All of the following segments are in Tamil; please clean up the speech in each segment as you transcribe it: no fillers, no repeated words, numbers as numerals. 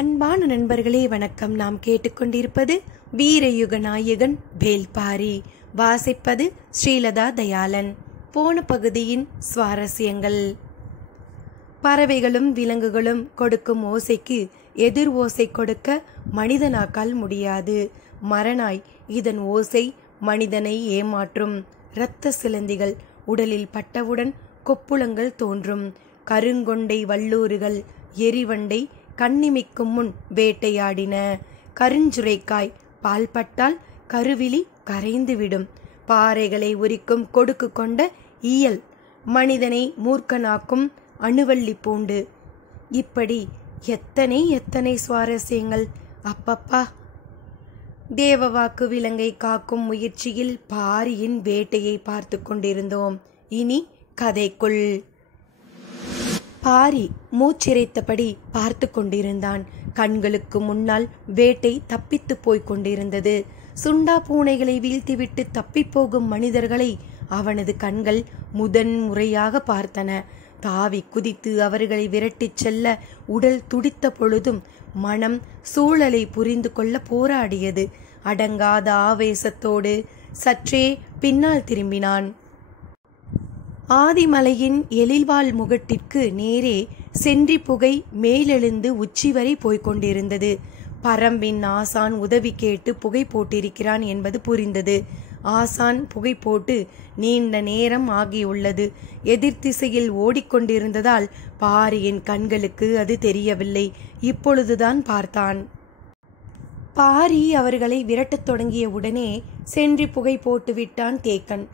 அன்பான நண்பர்களே வணக்கம். நாம் கேட்டுக்கொண்டிருப்பது வீரயுக நாயகன் வேள்பாரி. வாசிப்பது ஸ்ரீலதா தயாளன். போன பகுதியின் சுவாரஸ்யங்கள். பறவைகளும் விலங்குகளும் கொடுக்கும் ஓசைக்கு எதிர் ஓசை கொடுக்க மனிதனாக்கால் முடியாது. மரநாய் இதன் ஓசை மனிதனை ஏமாற்றும். இரத்த சிலந்திகள் உடலில் பட்டவுடன் கொப்புளங்கள் தோன்றும். கருங்கொண்டை வல்லூறுகள் எரிவண்டை கண்ணிமைக்கும் முன் வேட்டையாடின. கருஞ்சுரைக்காய் பால்பட்டால் கருவிழி கரைந்துவிடும். பாறைகளை உரிக்கும் கொடுக்கு கொண்ட ஈயல் மனிதனை மூர்க்கனாக்கும். அணுவள்ளி பூண்டு. இப்படி எத்தனை எத்தனை சுவாரஸ்யங்கள்! அப்பப்பா! தேவவாக்கு விலங்கை காக்கும் முயற்சியில் பாரியின் வேட்டையை பார்த்து கொண்டிருந்தோம். இனி கதைக்குள். பாரி மூச்சிறைத்தபடி பார்த்து கொண்டிருந்தான். கண்களுக்கு முன்னால் வேட்டை தப்பித்து போய்க் கொண்டிருந்தது. சுண்டா பூனைகளை வீழ்த்திவிட்டு தப்பிப்போகும் மனிதர்களை அவனது கண்கள் முதன் முறையாக பார்த்தன. தாவி குதித்து அவர்களை விரட்டிச் செல்ல உடல் துடித்த பொழுதும் மனம் சூழலை புரிந்து கொள்ள போராடியது. அடங்காத ஆவேசத்தோடு சற்றே பின்னால் திரும்பினான். ஆதிமலையின் எழில்வாழ் முகட்டிற்கு நேரே சென்றி புகை மேலெழுந்து உச்சி வரை போய்கொண்டிருந்தது. பரம்பின் ஆசான் உதவி கேட்டு புகை போட்டிருக்கிறான் என்பது புரிந்தது. ஆசான் புகை போட்டு நீண்ட நேரம் ஆகியுள்ளது. எதிர்த்திசையில் ஓடிக்கொண்டிருந்ததால் பாரியின் கண்களுக்கு அது தெரியவில்லை. இப்பொழுதுதான் பார்த்தான். பாரி அவர்களை விரட்டத் தொடங்கிய உடனே சென்றி புகை போட்டு விட்டான் தேக்கன்.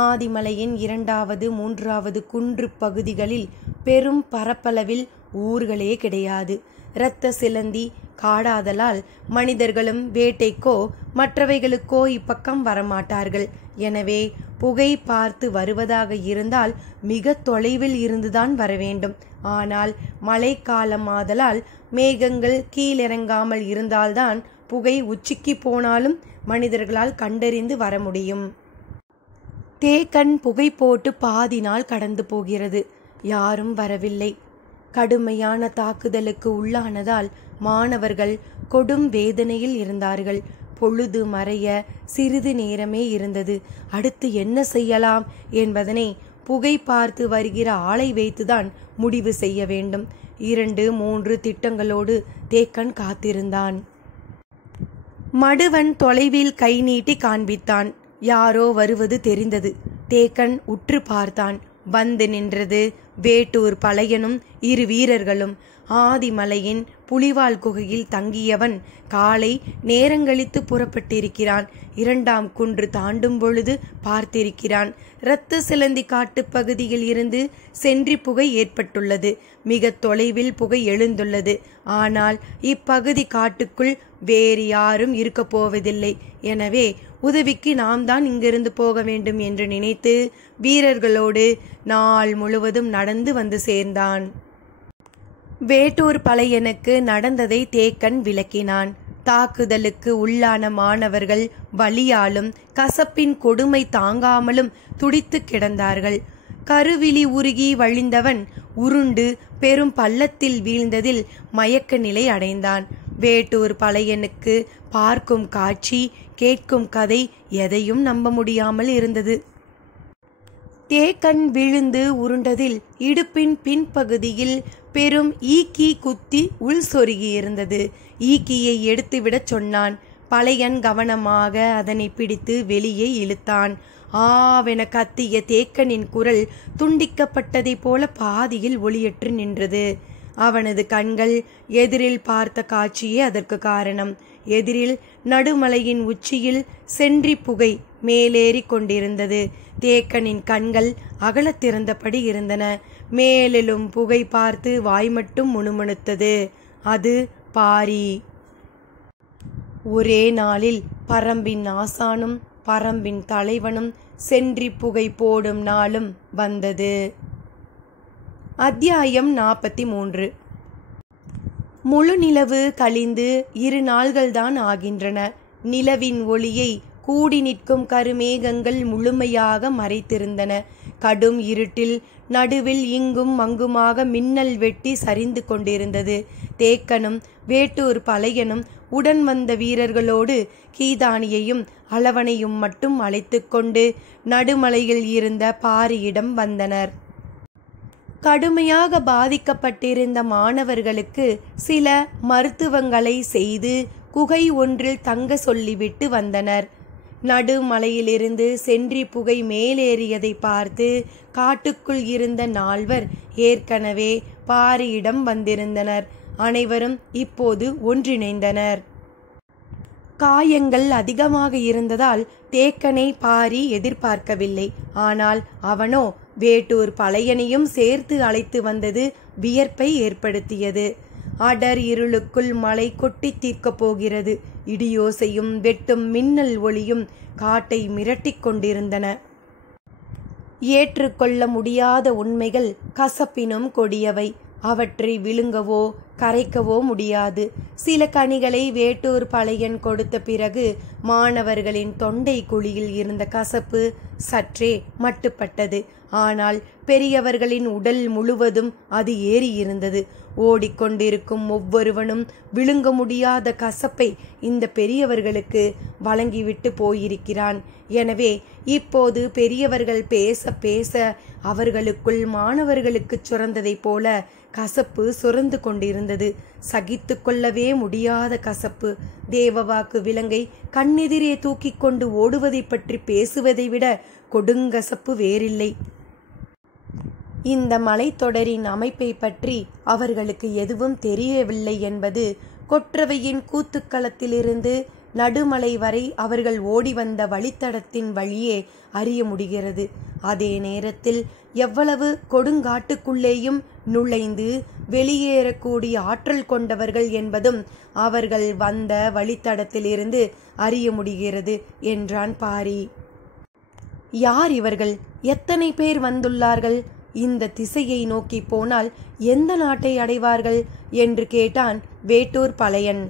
ஆதிமலையின் 2வது 3வது குன்று பகுதிகளில் பெரும் பரப்பளவில் ஊர்களே கிடையாது. இரத்த சிலந்தி காடாதலால் மனிதர்களும் வேட்டைக்கோ மற்றவைகளுக்கோ இப்பக்கம் வரமாட்டார்கள். எனவே புகை பார்த்து வருவதாக இருந்தால் மிக தொலைவில் இருந்துதான் வரவேண்டும். ஆனால் மழைக்காலமாதலால் மேகங்கள் கீழிறங்காமல் இருந்தால்தான் புகை உச்சிக்கு போனாலும் மனிதர்களால் கண்டறிந்து வர முடியும். தேக்கன் புகை போட்டு பாதி நாள் கடந்து போகிறது. யாரும் வரவில்லை. கடுமையான தாக்குதலுக்கு உள்ளானதால் மாணவர்கள் கொடும் வேதனையில் இருந்தார்கள். பொழுது மறைய சிறிது நேரமே இருந்தது. அடுத்து என்ன செய்யலாம் என்பதனை புகை பார்த்து வருகிற ஆளை வைத்துதான் முடிவு செய்ய வேண்டும். 2-3 திட்டங்களோடு தேக்கன் காத்திருந்தான். மடுவன் தொலைவில் கை நீட்டி காண்பித்தான். யாரோ வருவது தெரிந்தது. தேக்கன் உற்று பார்த்தான். வந்து நின்றது வேட்டூர் பழையனும் 2 வீரர்களும். ஆதிமலையின் புலிவால் குகையில் தங்கியவன் காலை நேரங்களித்து புறப்பட்டிருக்கிறான். 2ஆம் குன்று தாண்டும் பொழுது பார்த்திருக்கிறான். இரத்த சிலந்தி காட்டு பகுதியில் இருந்து சென்றி புகை ஏற்பட்டுள்ளது. மிக தொலைவில் புகை எழுந்துள்ளது. ஆனால் இப்பகுதி காட்டுக்குள் வேறு யாரும் இருக்க போவதில்லை. எனவே உதவிக்கு நாம் தான் இங்கிருந்து போக வேண்டும் என்று நினைத்து வீரர்களோடு நாள் முழுவதும் நடந்து வந்து சேர்ந்தான். வேட்டூர் பழையனுக்கு நடந்ததை தேக்கன் விளக்கினான். தாக்குதலுக்கு உள்ளான மாணவர்கள் வலியாலும் கசப்பின் கொடுமை தாங்காமலும் துடித்து கிடந்தார்கள். கருவிழி உருகி வழிந்தவன் உருண்டு பெரும் பள்ளத்தில் வீழ்ந்ததில் மயக்க நிலை அடைந்தான். வேட்டூர் பழையனுக்கு பார்க்கும் காட்சி கேட்கும் கதை எதையும் நம்ப முடியாமல் இருந்தது. தேக்கன் விழுந்து உருண்டதில் இடுப்பின் பின்பகுதியில் பெரும் ஈக்கி குத்தி உள் சொருகி இருந்தது. ஈக்கியை எடுத்துவிடச் சொன்னான். பழையன் கவனமாக அதனை பிடித்து வெளியே இழுத்தான். ஆவென கத்திய தேக்கனின் குரல் துண்டிக்கப்பட்டதை போல பாதியில் ஒளியற்று நின்றது. அவனது கண்கள் எதிரில் பார்த்த காட்சியே அதற்கு காரணம். எதிரில் நடுமலையின் உச்சியில் சென்றி புகை மேலேறி கொண்டிருந்தது. தேக்கனின் கண்கள் அகலத் திறந்தபடி இருந்தன. மேலும் புகை பார்த்து வாய் மட்டும் முணுமுணுத்தது. அது பாரி. ஒரே நாளில் பரம்பின் ஆசானும் பரம்பின் தலைவனும் சென்றி புகை போடும் நாளும் வந்தது. அத்தியாயம் 43. முழு நிலவு கழிந்து 2 நாள்கள்தான் ஆகின்றன. நிலவின் ஒளியை கூடி நிற்கும் கருமேகங்கள் முழுமையாக மறைத்திருந்தன. கடும் இருட்டில் நடுவில் இங்கும் அங்குமாக மின்னல் வெட்டி சரிந்து கொண்டிருந்தது. தேக்கனும் வேட்டூர் பழையனும் உடன் வந்த வீரர்களோடு கீதானியையும் அளவனையும் மட்டும் அழைத்து கொண்டு நடுமலையில் இருந்த பாரியிடம் வந்தனர். கடுமையாக பாதிக்கப்பட்டிருந்த மாணவர்களுக்கு சில மருத்துவங்களை செய்து குகை ஒன்றில் தங்க சொல்லிவிட்டு வந்தனர். நடுமலையிலிருந்து சென்றி புகை மேலேறியதை பார்த்து காட்டுக்குள் இருந்த 4 ஏற்கனவே பாரியிடம் வந்திருந்தனர். அனைவரும் இப்போது ஒன்றிணைந்தனர். காயங்கள் அதிகமாக இருந்ததால் தேக்கனை பாரி எதிர்பார்க்கவில்லை. ஆனால் அவனோ வேட்டூர் பழையனையும் சேர்த்து அழைத்து வந்தது வியர்ப்பை ஏற்படுத்தியது. அடர் இருளுக்குள் மலை கொட்டி தீர்க்கப் போகிறது. இடியோசையும் வெட்டும் மின்னல் ஒளியும் காட்டை மிரட்டிக் கொண்டிருந்தன. ஏற்றுக்கொள்ள முடியாத உண்மைகள் கசப்பினும் கொடியவை. அவற்றை விழுங்கவோ கரைக்கவோ முடியாது. சில கனிகளை வேட்டூர் பழையன் கொடுத்த பிறகு மாணவர்களின் தொண்டை குழியில் இருந்த கசப்பு சற்றே மட்டுப்பட்டது. ஆனால் பெரியவர்களின் உடல் முழுவதும் அது ஏறியிருந்தது. ஓடிக்கொண்டிருக்கும் ஒவ்வொருவனும் விழுங்க முடியாத கசப்பை இந்த பெரியவர்களுக்கு வழங்கிவிட்டு போயிருக்கிறான். எனவே இப்போது பெரியவர்கள் பேச பேச அவர்களுக்குள் மாணவர்களுக்கு சுரந்ததைப் போல கசப்பு சுரந்து கொண்டிருந்தது. சகித்து கொள்ளவே முடியாத கசப்பு. தேவவாக்கு விலங்கை கண்ணெதிரே தூக்கி கொண்டு ஓடுவதை பற்றி பேசுவதை விட கொடுங்கசப்பு வேறில்லை. இந்த மலைத்தொடரின் அமைப்பை பற்றி அவர்களுக்கு எதுவும் தெரியவில்லை என்பது கொற்றவையின் கூத்துக்களத்திலிருந்து நடுமலை வரை அவர்கள் ஓடி வந்த வழித்தடத்தின் வழியே அறிய முடிகிறது. அதே நேரத்தில் எவ்வளவு கொடுங்காட்டுக்குள்ளேயும் நுழைந்து வெளியேறக்கூடிய ஆற்றல் கொண்டவர்கள் என்பதும் அவர்கள் வந்த வழித்தடத்திலிருந்து அறிய முடிகிறது என்றான் பாரி. யார் இவர்கள்? எத்தனை பேர் வந்துள்ளார்கள்? இந்த திசையை நோக்கி போனால் எந்த நாட்டை அடைவார்கள் என்று கேட்டான் வேட்டூர் பழையன்.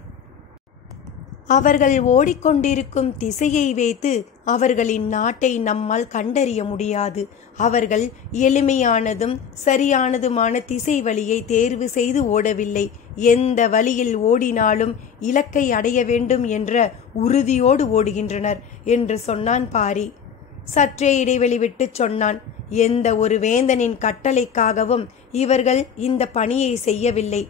அவர்கள் ஓடிக்கொண்டிருக்கும் திசையை வைத்து அவர்களின் நாட்டை நம்மால் கண்டறிய முடியாது. அவர்கள் எளிமையானதும் சரியானதுமான திசை வழியை தேர்வு செய்து ஓடவில்லை. எந்த வழியில் ஓடினாலும் இலக்கை அடைய வேண்டும் என்ற உறுதியோடு ஓடுகின்றனர் என்று சொன்னான் பாரி. சற்றே இடைவெளி விட்டு சொன்னான், எந்த ஒரு வேந்தனின் கட்டளைக்காகவும் இவர்கள் இந்த பணியை செய்யவில்லை.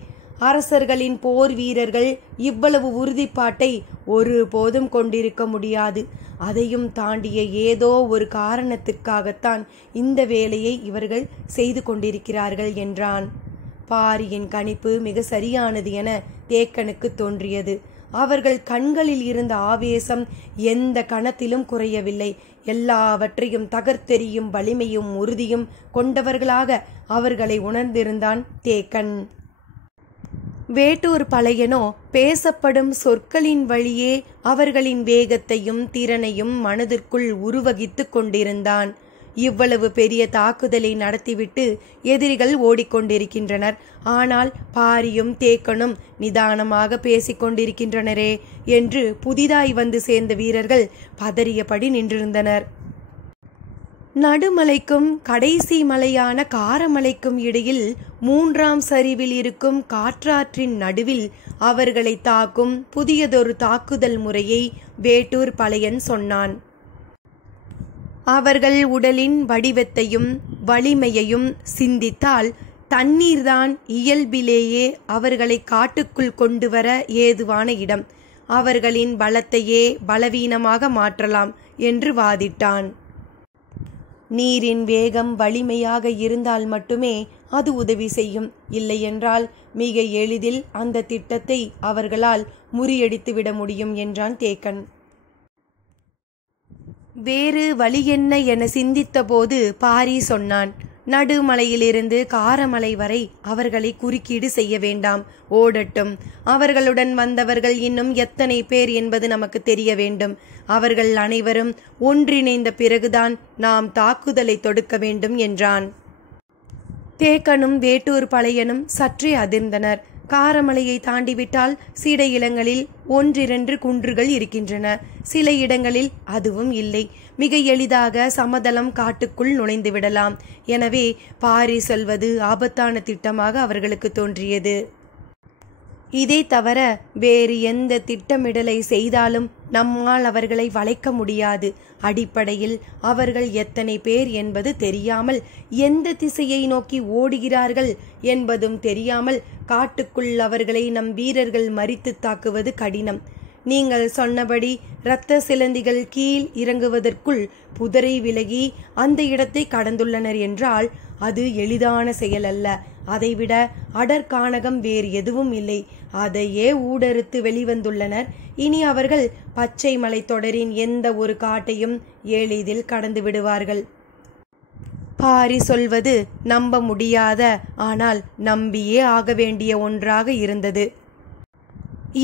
அரசர்களின் போர் வீரர்கள் இவ்வளவு உறுதிப்பாட்டை ஒருபோதும் கொண்டிருக்க முடியாது. அதையும் தாண்டிய ஏதோ ஒரு காரணத்திற்காகத்தான் இந்த வேலையை இவர்கள் செய்து கொண்டிருக்கிறார்கள் என்றான். பாரியின் கணிப்பு மிக சரியானது என தேக்கனுக்கு தோன்றியது. அவர்கள் கண்களில் இருந்த ஆவேசம் எந்த கணத்திலும் குறையவில்லை. எல்லாவற்றையும் தகர்த்தெறியும் வலிமையும் உறுதியும் கொண்டவர்களாக அவர்களை உணர்ந்திருந்தான் தேக்கன். வேட்டூர் பழையனோ பேசப்படும் சொற்களின் வழியே அவர்களின் வேகத்தையும் திறனையும் மனதிற்குள் உருவகித்து கொண்டிருந்தான். இவ்வளவு பெரிய தாக்குதலை நடத்திவிட்டு எதிரிகள் ஓடிக்கொண்டிருக்கின்றனர். ஆனால் பாரியும் தேக்கனும் நிதானமாக பேசிக்கொண்டிருக்கின்றனரே என்று புதிதாய் வந்து சேர்ந்த வீரர்கள் பதறியபடி நின்றிருந்தனர். நடுமலைக்கும் கடைசி மலையான காரமலைக்கும் இடையில் 3ஆம் சரிவில் இருக்கும் காற்றாற்றின் நடுவில் அவர்களை தாக்கும் புதியதொரு தாக்குதல் முறையை வேட்டூர் பழையன் சொன்னான். அவர்கள் உடலின் வடிவத்தையும் வலிமையையும் சிந்தித்தால் தண்ணீர்தான் இயல்பிலேயே அவர்களை காட்டுக்குள் கொண்டு வர ஏதுவான இடம். அவர்களின் பலத்தையே பலவீனமாக மாற்றலாம் என்று வாதிட்டான். நீரின் வேகம் வலிமையாக இருந்தால் மட்டுமே அது உதவி செய்யும். இல்லையென்றால் மிக எளிதில் அந்த திட்டத்தை அவர்களால் முறியடித்துவிட முடியும் என்றான் தேக்கன். வேறு வழி என்ன என சிந்தித்தபோது பாரி சொன்னான், நடுமலையிலிருந்து காரமலை வரை அவர்களை குறுக்கீடு செய்ய வேண்டாம், ஓடட்டும். அவர்களுடன் வந்தவர்கள் இன்னும் எத்தனை பேர் என்பது நமக்கு தெரிய வேண்டும். அவர்கள் அனைவரும் ஒன்றிணைந்த பிறகுதான் நாம் தாக்குதலை தொடுக்க வேண்டும் என்றான். தேக்கனும் வேட்டூர் பழையனும் சற்றே அதிர்ந்தனர். காரமலையை தாண்டிவிட்டால் சில இடங்களில் 1-2 குன்றுகள் இருக்கின்றன. சில இடங்களில் அதுவும் இல்லை. மிக எளிதாக சமதளம் காட்டுக்குள் நுழைந்து விடலாம். எனவே பாரி சொல்வது ஆபத்தான திட்டமாக அவர்களுக்கு தோன்றியது. இதை தவிர வேறு எந்த திட்டமிடலை செய்தாலும் நம்மால் அவர்களை வளைக்க முடியாது. அடிப்படையில் அவர்கள் எத்தனை பேர் என்பது தெரியாமல், எந்த திசையை நோக்கி ஓடுகிறார்கள் என்பதும் தெரியாமல் காட்டுக்குள் அவர்களை நம் வீரர்கள் மறித்து தாக்குவது கடினம். நீங்கள் சொன்னபடி இரத்த சிலந்திகள் கீழ் இறங்குவதற்குள் புதரை விலகி அந்த இடத்தை கடந்துள்ளனர் என்றால் அது எளிதான செயல் அல்ல. அதைவிட அடற்கானகம் வேறு எதுவும் இல்லை. அதையே ஊடறுத்து வெளிவந்துள்ளனர். இனி அவர்கள் பச்சை மலை தொடரின் எந்த ஒரு காட்டையும் எளிதில் கடந்து விடுவார்கள். பாரி சொல்வது நம்ப முடியாத, ஆனால் நம்பியே ஆக வேண்டிய ஒன்றாக இருந்தது.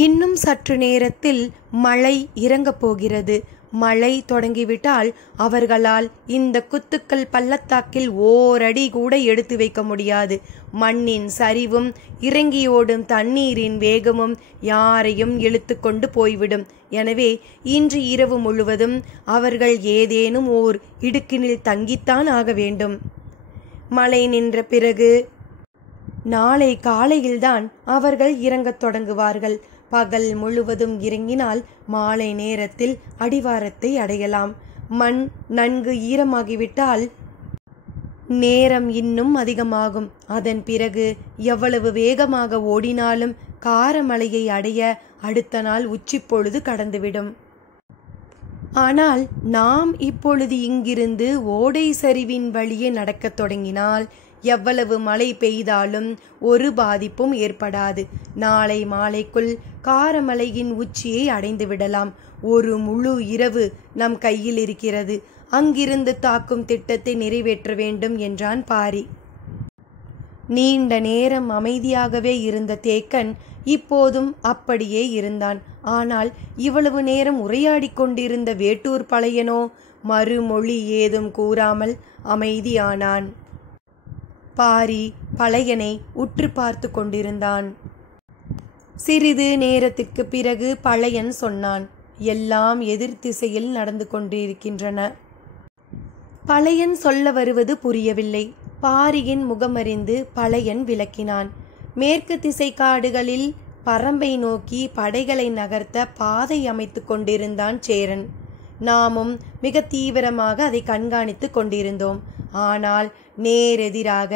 இன்னும் சற்று நேரத்தில் மழை இறங்கப் போகிறது. மழை தொடங்கிவிட்டால் அவர்களால் இந்த குத்துக்கள் பள்ளத்தாக்கில் ஓரடி கூட எடுத்து வைக்க முடியாது. மண்ணின் சரிவும் இறங்கியோடும் தண்ணீரின் வேகமும் யாரையும் இழுத்து கொண்டு போய்விடும். எனவே இன்று இரவு முழுவதும் அவர்கள் ஏதேனும் ஓர் இடுக்கினில் தங்கித்தான் ஆக வேண்டும். மழை நின்ற பிறகு நாளை காலையில்தான் அவர்கள் இறங்கத் தொடங்குவார்கள். பகல் முழுவதும் இறங்கினால் மாலை நேரத்தில் அடிவாரத்தை அடையலாம். மண் நன்கு ஈரமாகிவிட்டால் நேரம் இன்னும் அதிகமாகும். அதன் பிறகு எவ்வளவு வேகமாக ஓடினாலும் காரமலையை அடைய அடுத்த நாள் உச்சி பொழுது கடந்துவிடும். ஆனால் நாம் இப்பொழுது இங்கிருந்து ஓடை சரிவின் வழியே நடக்கத் தொடங்கினால் எவ்வளவு மழை பெய்தாலும் ஒரு பாதிப்பும் ஏற்படாது. நாளை மாலைக்குள் காரமலையின் உச்சியை அடைந்து விடலாம். ஒரு முழு இரவு நம் கையில் இருக்கிறது. அங்கிருந்து தாக்கும் திட்டத்தை நிறைவேற்ற வேண்டும் என்றான் பாரி. நீண்ட நேரம் அமைதியாகவே இருந்த தேக்கன் இப்போதும் அப்படியே இருந்தான். ஆனால் இவ்வளவு நேரம் உரையாடி கொண்டிருந்த வேட்டூர் பழையனோ மறுமொழி ஏதும் கூறாமல் அமைதியானான். பாரி பழையனை உற்று பார்த்து கொண்டிருந்தான். சிறிது நேரத்திற்கு பிறகு பழையன் சொன்னான், எல்லாம் எதிர் திசையில் நடந்து கொண்டிருக்கின்றன. பழையன் சொல்ல வருவது புரியவில்லை. பாரியின் முகமறிந்து பழையன் விளக்கினான். மேற்கு திசை காடுகளில் பரம்பை நோக்கி படைகளை நகர்த்த பாதை அமைத்து கொண்டிருந்தான் சேரன். நாமும் மிக தீவிரமாக அதை கண்காணித்து கொண்டிருந்தோம். ஆனால் நேரெதிராக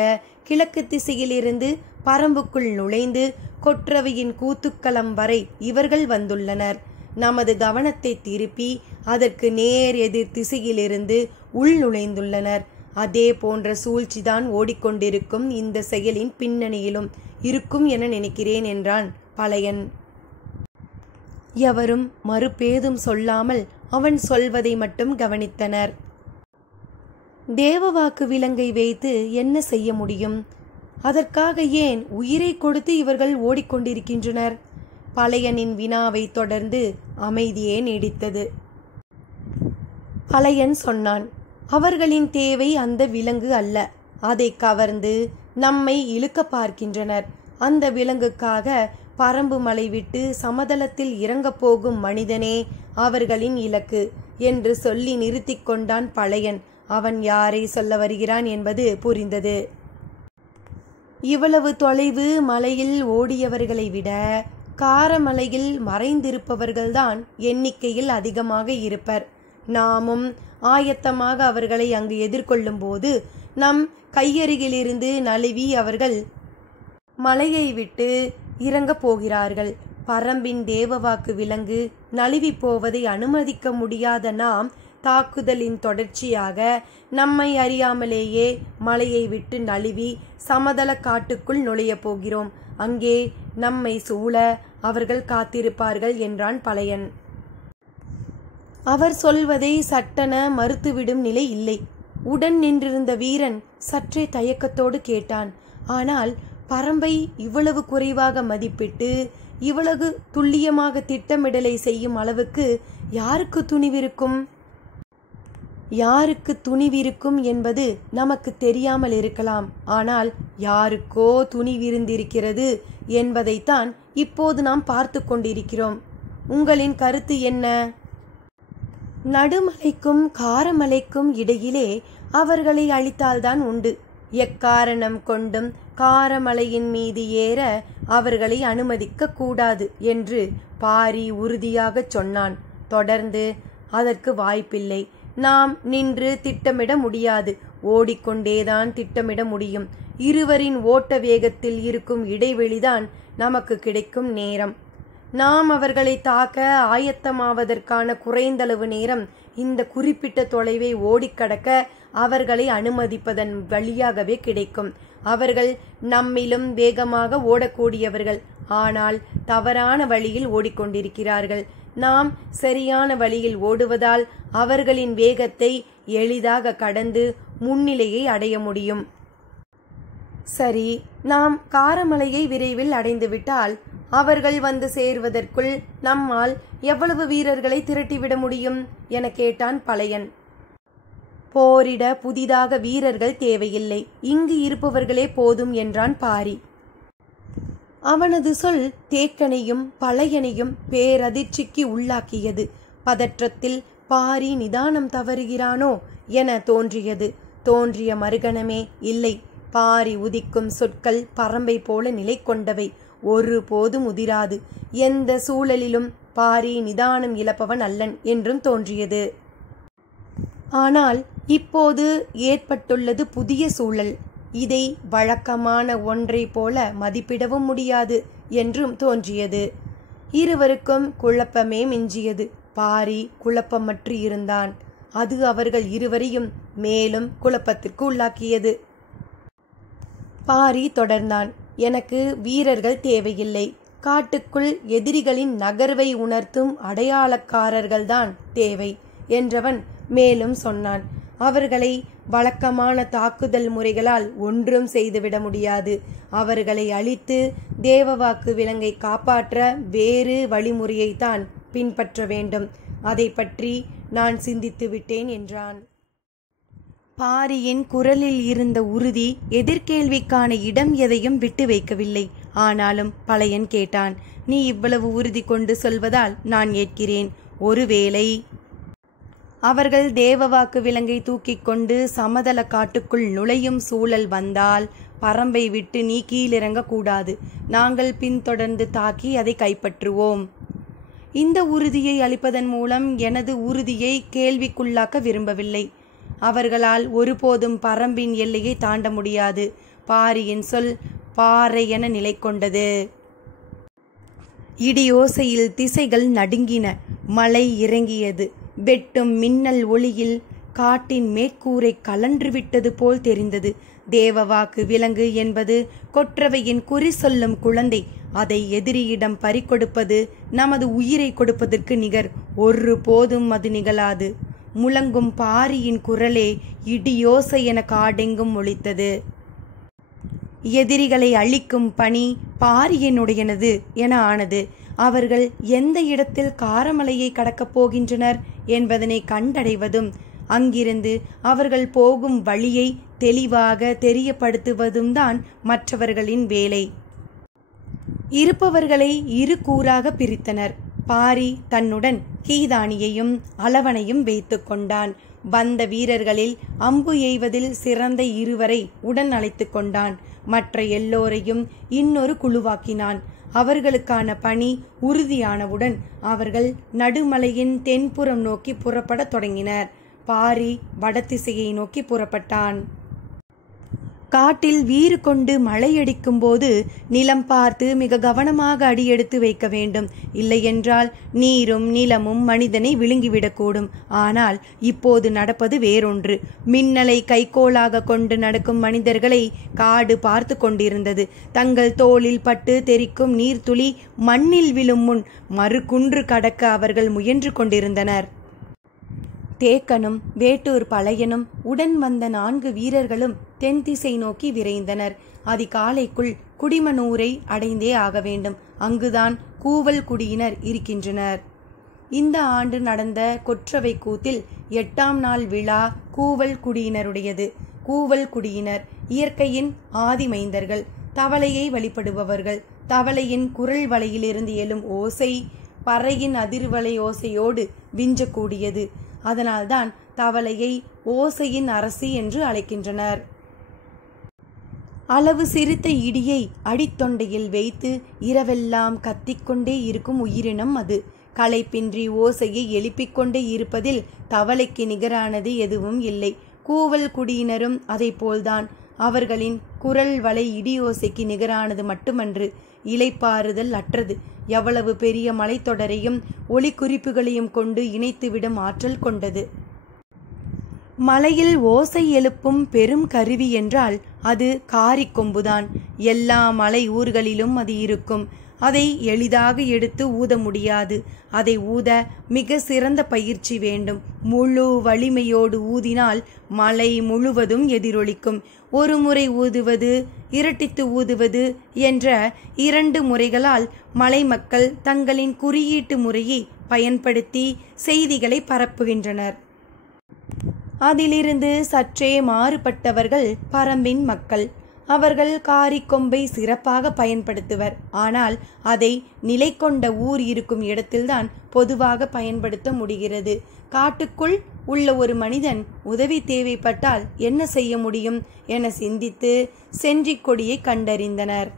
கிழக்கு திசையிலிருந்து பரம்புக்குள் நுழைந்து கொற்றவையின் கூத்துக்களம் வரை இவர்கள் வந்துள்ளனர். நமது கவனத்தை திருப்பி அதற்கு நேர் எதிர் திசையிலிருந்து உள் நுழைந்துள்ளனர். அதே போன்ற சூழ்ச்சிதான் ஓடிக்கொண்டிருக்கும் இந்த செயலின் பின்னணியிலும் இருக்கும் என நினைக்கிறேன் என்றான் பழையன். எவரும் மறுபேதும் சொல்லாமல் அவன் சொல்வதை மட்டும் கவனித்தனர். தேவவாக்கு விலங்கை வைத்து என்ன செய்ய முடியும்? அதற்காக ஏன் உயிரை கொடுத்து இவர்கள் ஓடிக்கொண்டிருக்கின்றனர்? பழையனின் வினாவை தொடர்ந்து அமைதியே நீடித்தது. பழையன் சொன்னான், அவர்களின் தேவை அந்த விலங்கு அல்ல. அதை கவர்ந்து நம்மை இழுக்க பார்க்கின்றனர். அந்த விலங்குக்காக பரம்பு மலை விட்டு சமதளத்தில் இறங்கப் போகும் மனிதனே அவர்களின் இலக்கு என்று சொல்லி நிறுத்தி கொண்டான் பழையன். அவன் யாரை சொல்ல வருகிறான் என்பது புரிந்தது. இவ்வளவு தொலைவு மலையில் ஓடியவர்களை விட காரமலையில் மறைந்திருப்பவர்கள்தான் எண்ணிக்கையில் அதிகமாக இருப்பர். நாமும் ஆயத்தமாக அவர்களை அங்கு எதிர்கொள்ளும் போது நம் கையருகிலிருந்து நழுவி அவர்கள் மலையை விட்டு இறங்கப் போகிறார்கள். பரம்பின் தேவவாக்கு விலங்கு நழுவி போவதை அனுமதிக்க முடியாத நாம் தாக்குதலின் தொடர்ச்சியாக நம்மை அறியாமலேயே மலையை விட்டு நழுவி சமதள காட்டுக்குள் நுழைய போகிறோம். அங்கே நம்மை சூழ அவர்கள் காத்திருப்பார்கள் என்றான் பழையன். அவர் சொல்வதை சட்டென மறுத்துவிடும் நிலை இல்லை. உடன் நின்றிருந்த வீரன் சற்றே தயக்கத்தோடு கேட்டான், ஆனால் பரம்பை இவ்வளவு குறைவாக மதிப்பிட்டு இவ்வளவு துல்லியமாக திட்டமிடலை செய்யும் அளவுக்கு யாருக்கு துணிவிருக்கும்? யாருக்கு துணிவிருக்கும் என்பது நமக்கு தெரியாமல் இருக்கலாம். ஆனால் யாருக்கோ துணிவிருந்திருக்கிறது என்பதைத்தான் இப்போது நாம் பார்த்து கொண்டிருக்கிறோம். உங்களின் கருத்து என்ன? நடுமலைக்கும் காரமலைக்கும் இடையிலே அவர்களை அழித்தால்தான் உண்டு. எக்காரணம் கொண்டும் காரமலையின் மீது ஏற அவர்களை அனுமதிக்க கூடாது என்று பாரி உறுதியாகச் சொன்னான். தொடர்ந்து, அதற்கு வாய்ப்பில்லை. நாம் நின்று திட்டமிட முடியாது. ஓடிக்கொண்டேதான் திட்டமிட முடியும். இருவரின் ஓட்ட வேகத்தில் இருக்கும் இடைவெளிதான் நமக்கு கிடைக்கும் நேரம். நாம் அவர்களை தாக்க ஆயத்தமாவதற்கான குறைந்தளவு நேரம் இந்த குறிப்பிட்ட தொலைவை ஓடிக்கடக்க அவர்களை அனுமதிப்பதன் வழியாகவே கிடைக்கும். அவர்கள் நம்மிலும் வேகமாக ஓடக்கூடியவர்கள். ஆனால் தவறான வழியில் ஓடிக்கொண்டிருக்கிறார்கள். நாம் சரியான வழியில் ஓடுவதால் அவர்களின் வேகத்தை எளிதாக கடந்து முன்னிலையை அடைய முடியும். சரி, நாம் காரமலையை விரைவில் அடைந்துவிட்டால் அவர்கள் வந்து சேர்வதற்குள் நம்மால் எவ்வளவு வீரர்களை திரட்டிவிட முடியும் என கேட்டான் பழையன். போரிட புதிதாக வீரர்கள் தேவையில்லை, இங்கு இருப்பவர்களே போதும் என்றான் பாரி. அவனது சொல் தேக்கனையும் பழையனையும் பேரதிர்ச்சிக்கு உள்ளாக்கியது. பதற்றத்தில் பாரி நிதானம் தவறுகிறானோ என தோன்றியது. தோன்றிய மறுகணமே இல்லை, பாரி உதிக்கும் சொற்கள் பறம்பை போல நிலை கொண்டவை, ஒரு போதும் உதிராது. எந்த சூழலிலும் பாரி நிதானம் இழப்பவன் அல்லன் என்றும் தோன்றியது. ஆனால் இப்போது ஏற்பட்டுள்ளது புதிய சூழல். இதை வழக்கமான ஒன்றை போல மதிப்பிடவும் முடியாது என்றும் தோன்றியது. இருவருக்கும் குழப்பமே மிஞ்சியது. பாரி குழப்பமற்று இருந்தான். அது அவர்கள் இருவரையும் மேலும் குழப்பத்திற்கு உள்ளாக்கியது. பாரி தொடர்ந்தான். எனக்கு வீரர்கள் தேவையில்லை. காட்டுக்குள் எதிரிகளின் நகர்வை உணர்த்தும் அடையாளக்காரர்கள்தான் தேவை என்றவன் மேலும் சொன்னான். அவர்களை வழக்கமான தாக்குதல் முறைகளால் ஒன்றும் செய்துவிட முடியாது. அவர்களை அழித்து தேவவாக்கு விலங்கை காப்பாற்ற வேறு வழிமுறையைத்தான் பின்பற்ற வேண்டும். அதை பற்றி நான் சிந்தித்து விட்டேன் என்றான். பாரியின் குரலில் இருந்த உறுதி எதிர்கேள்விக்கான இடம் எதையும் விட்டு வைக்கவில்லை. ஆனாலும் பழையன் கேட்டான். நீ இவ்வளவு உறுதி கொண்டு சொல்வதால் நான் ஏற்கிறேன். ஒருவேளை அவர்கள் தேவவாக்கு விலங்கை தூக்கி கொண்டு சமதள காட்டுக்குள் நுழையும் சூழல் வந்தால் பறம்பை விட்டு நீ கீழிறங்க கூடாது. நாங்கள் பின்தொடர்ந்து தாக்கி அதை கைப்பற்றுவோம். இந்த உறுதியை அளிப்பதன் மூலம் எனது உறுதியை கேள்விக்குள்ளாக்க விரும்பவில்லை. அவர்களால் ஒருபோதும் பறம்பின் எல்லையை தாண்ட முடியாது. பாரியின் சொல் பாறை என நிலை கொண்டது. இடியோசையில் திசைகள் நடுங்கின. மழை இறங்கியது. வெட்டும் மின்னல் ஒளியில் காட்டின் மேற்கூரை கலன்றுவிட்டது போல் தெரிந்தது. தேவவாக்கு விலங்கு என்பது கொற்றவையின் குறி சொல்லும் குழந்தை. அதை எதிரியிடம் பறிகொடுப்பது நமது உயிரை கொடுப்பதற்கு நிகர். ஒரு போதும் அது நிகழாது. முழங்கும் பாரியின் குரலே இடியோசை என காடெங்கும் ஒலித்தது. எதிரிகளை அழிக்கும் பணி பாரியனுடையனது என ஆனது. அவர்கள் எந்த இடத்தில் காரமலையை கடக்கப் போகின்றனர் என்பதனை கண்டடைவதும் அங்கிருந்து அவர்கள் போகும் வழியை தெளிவாக தெரியப்படுத்துவதும் தான் மற்றவர்களின் வேலை. இருப்பவர்களை இரு கூறாக பிரித்தனர். பாரி தன்னுடன் கீதானியையும் அளவனையும் வைத்து கொண்டான். வந்த வீரர்களில் அம்பு எய்வதில் சிறந்த இருவரை உடன் அழைத்து கொண்டான். மற்ற எல்லோரையும் இன்னொரு குழுவாக்கினான். அவர்களுக்கான பணி உறுதியானவுடன் அவர்கள் நடுமலையின் தென்புறம் நோக்கி புறப்படத் தொடங்கினர். பாரி வடதிசையை நோக்கி புறப்பட்டான். காட்டில் வீறு கொண்டு மழையடிக்கும் போது நிலம் பார்த்து மிக கவனமாக அடியெடுத்து வைக்க வேண்டும். இல்லையென்றால் நீரும் நிலமும் மனிதனை விழுங்கிவிடக்கூடும். ஆனால் இப்போது நடப்பது வேறொன்று. மின்னலை கைகோளாக கொண்டு நடக்கும் மனிதர்களை காடு பார்த்து கொண்டிருந்தது. தங்கள் தோளில் பட்டு தெரிக்கும் நீர்த்துளி மண்ணில் விழும் முன் மறுகுன்று கடக்க அவர்கள் முயன்று கொண்டிருந்தனர். தேக்கனும் வேட்டூர் பழையனும் உடன் வந்த 4 வீரர்களும் தென் திசை நோக்கி விரைந்தனர். அதிகாலைக்குள் குடிமனூரை அடைந்தே ஆக வேண்டும். அங்குதான் கூவல் குடியினர் இருக்கின்றனர். இந்த ஆண்டு நடந்த கொற்றவை கூத்தில் 8ஆம் நாள் விழா கூவல் குடியினருடையது. கூவல் குடியினர் இயற்கையின் ஆதிமைந்தர்கள். தவளையை வழிபடுபவர்கள். தவளையின் குரல் வலையிலிருந்து எழும் ஓசை பறையின் அதிர்வலை ஓசையோடு விஞ்சக்கூடியது. அதனால்தான் தவளையை ஓசையின் அரசி என்று அழைக்கின்றனர். அளவு சிறுத்த இடியை அடித்தொண்டையில் வைத்து இரவெல்லாம் கத்திக்கொண்டே இருக்கும் உயிரினம் அது. களைப்பின்றி ஓசையை எழுப்பிக்கொண்டே இருப்பதில் தவளைக்கு நிகரானது எதுவும் இல்லை. கூவல் குடியினரும் அதை போல்தான். அவர்களின் குரல் வலை இடியோசைக்கு நிகரானது மட்டுமன்று, இளைப்பாறுதல் அற்றது. எவ்வளவு பெரிய மலைத்தொடரையும் ஒளி குறிப்புகளையும் கொண்டு இணைத்துவிடும் ஆற்றல் கொண்டது. மலையில் ஓசை எழுப்பும் பெரும் கருவி என்றால் அது காரிக்கொம்புதான். எல்லா மலை ஊர்களிலும் அது இருக்கும். அதை எளிதாக எடுத்து ஊத முடியாது. அதை ஊத மிக சிறந்த பயிற்சி வேண்டும். முழு வலிமையோடு ஊதினால் மலை முழுவதும் எதிரொலிக்கும். ஒரு முறை ஊதுவது, இரட்டித்து ஊதுவது என்ற 2 முறைகளால் மலை மக்கள் தங்களின் குறியீட்டு முறையை பயன்படுத்தி செய்திகளை பரப்புகின்றனர். அதிலிருந்து சற்றே மாறுபட்டவர்கள் பரம்பின் மக்கள். அவர்கள் காரிக்கொம்பை சிறப்பாக பயன்படுத்துவர். ஆனால் அதை நிலை கொண்ட ஊர் இருக்கும் இடத்தில்தான் பொதுவாக பயன்படுத்த முடிகிறது. காட்டுக்குள் உள்ள ஒரு மனிதன் உதவி தேவைப்பட்டால் என்ன செய்ய முடியும் என சிந்தித்து சென்றிக் கொடியை கண்டறிந்தனர்.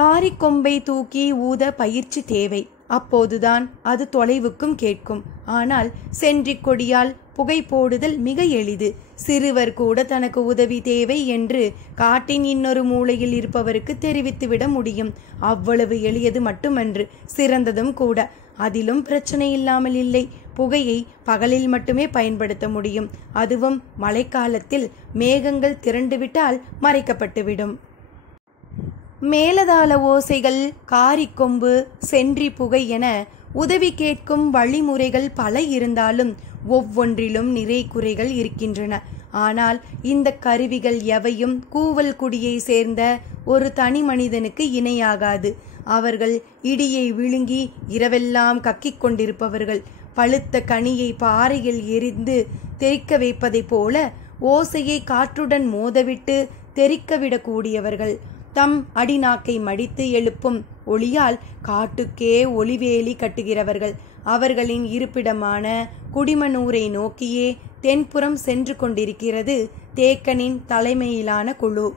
காரிக்கொம்பை தூக்கி ஊத பயிற்சி தேவை. அப்போதுதான் அது தொலைவுக்கும் கேட்கும். ஆனால் சென்றிக் கொடியால் புகை போடுதல் மிக எளிது. சிறுவர் கூட தனக்கு உதவி தேவை என்று காட்டின் இன்னொரு மூலையில் இருப்பவருக்கு தெரிவித்துவிட முடியும். அவ்வளவு எளியது மட்டுமன்று, சிறந்ததும் கூட. அதிலும் பிரச்சனை இல்லாமல் இல்லை. புகையை பகலில் மட்டுமே பயன்படுத்த முடியும். அதுவும் மழைக்காலத்தில் மேகங்கள் திரண்டுவிட்டால் மறைக்கப்பட்டுவிடும். மேலதாள ஓசைகள், காரிக்கொம்பு, சென்றி புகை என உதவி கேட்கும் வழிமுறைகள் பல இருந்தாலும் ஒவ்வொன்றிலும் நிறை குறைகள் இருக்கின்றன. ஆனால் இந்த கருவிகள் எவையும் கூவல் குடியை சேர்ந்த ஒரு தனி மனிதனுக்கு இணையாகாது. அவர்கள் இடியை விழுங்கி இரவெல்லாம் கக்கிக் கொண்டிருப்பவர்கள். பழுத்த கனியை பாறையில் எரிந்து தெறிக்க வைப்பதைப் போல ஓசையை காற்றுடன் மோதவிட்டு தெறிக்கவிடக்கூடியவர்கள். தம் அடிநாக்கை மடித்து எழுப்பும் ஒளியால் காட்டுக்கே ஒளிவேலி கட்டுகிறவர்கள். அவர்களின் இருப்பிடமான குடிமனூரை நோக்கியே தென்புறம் சென்று கொண்டிருக்கிறது தேக்கனின் தலைமையிலான குழு.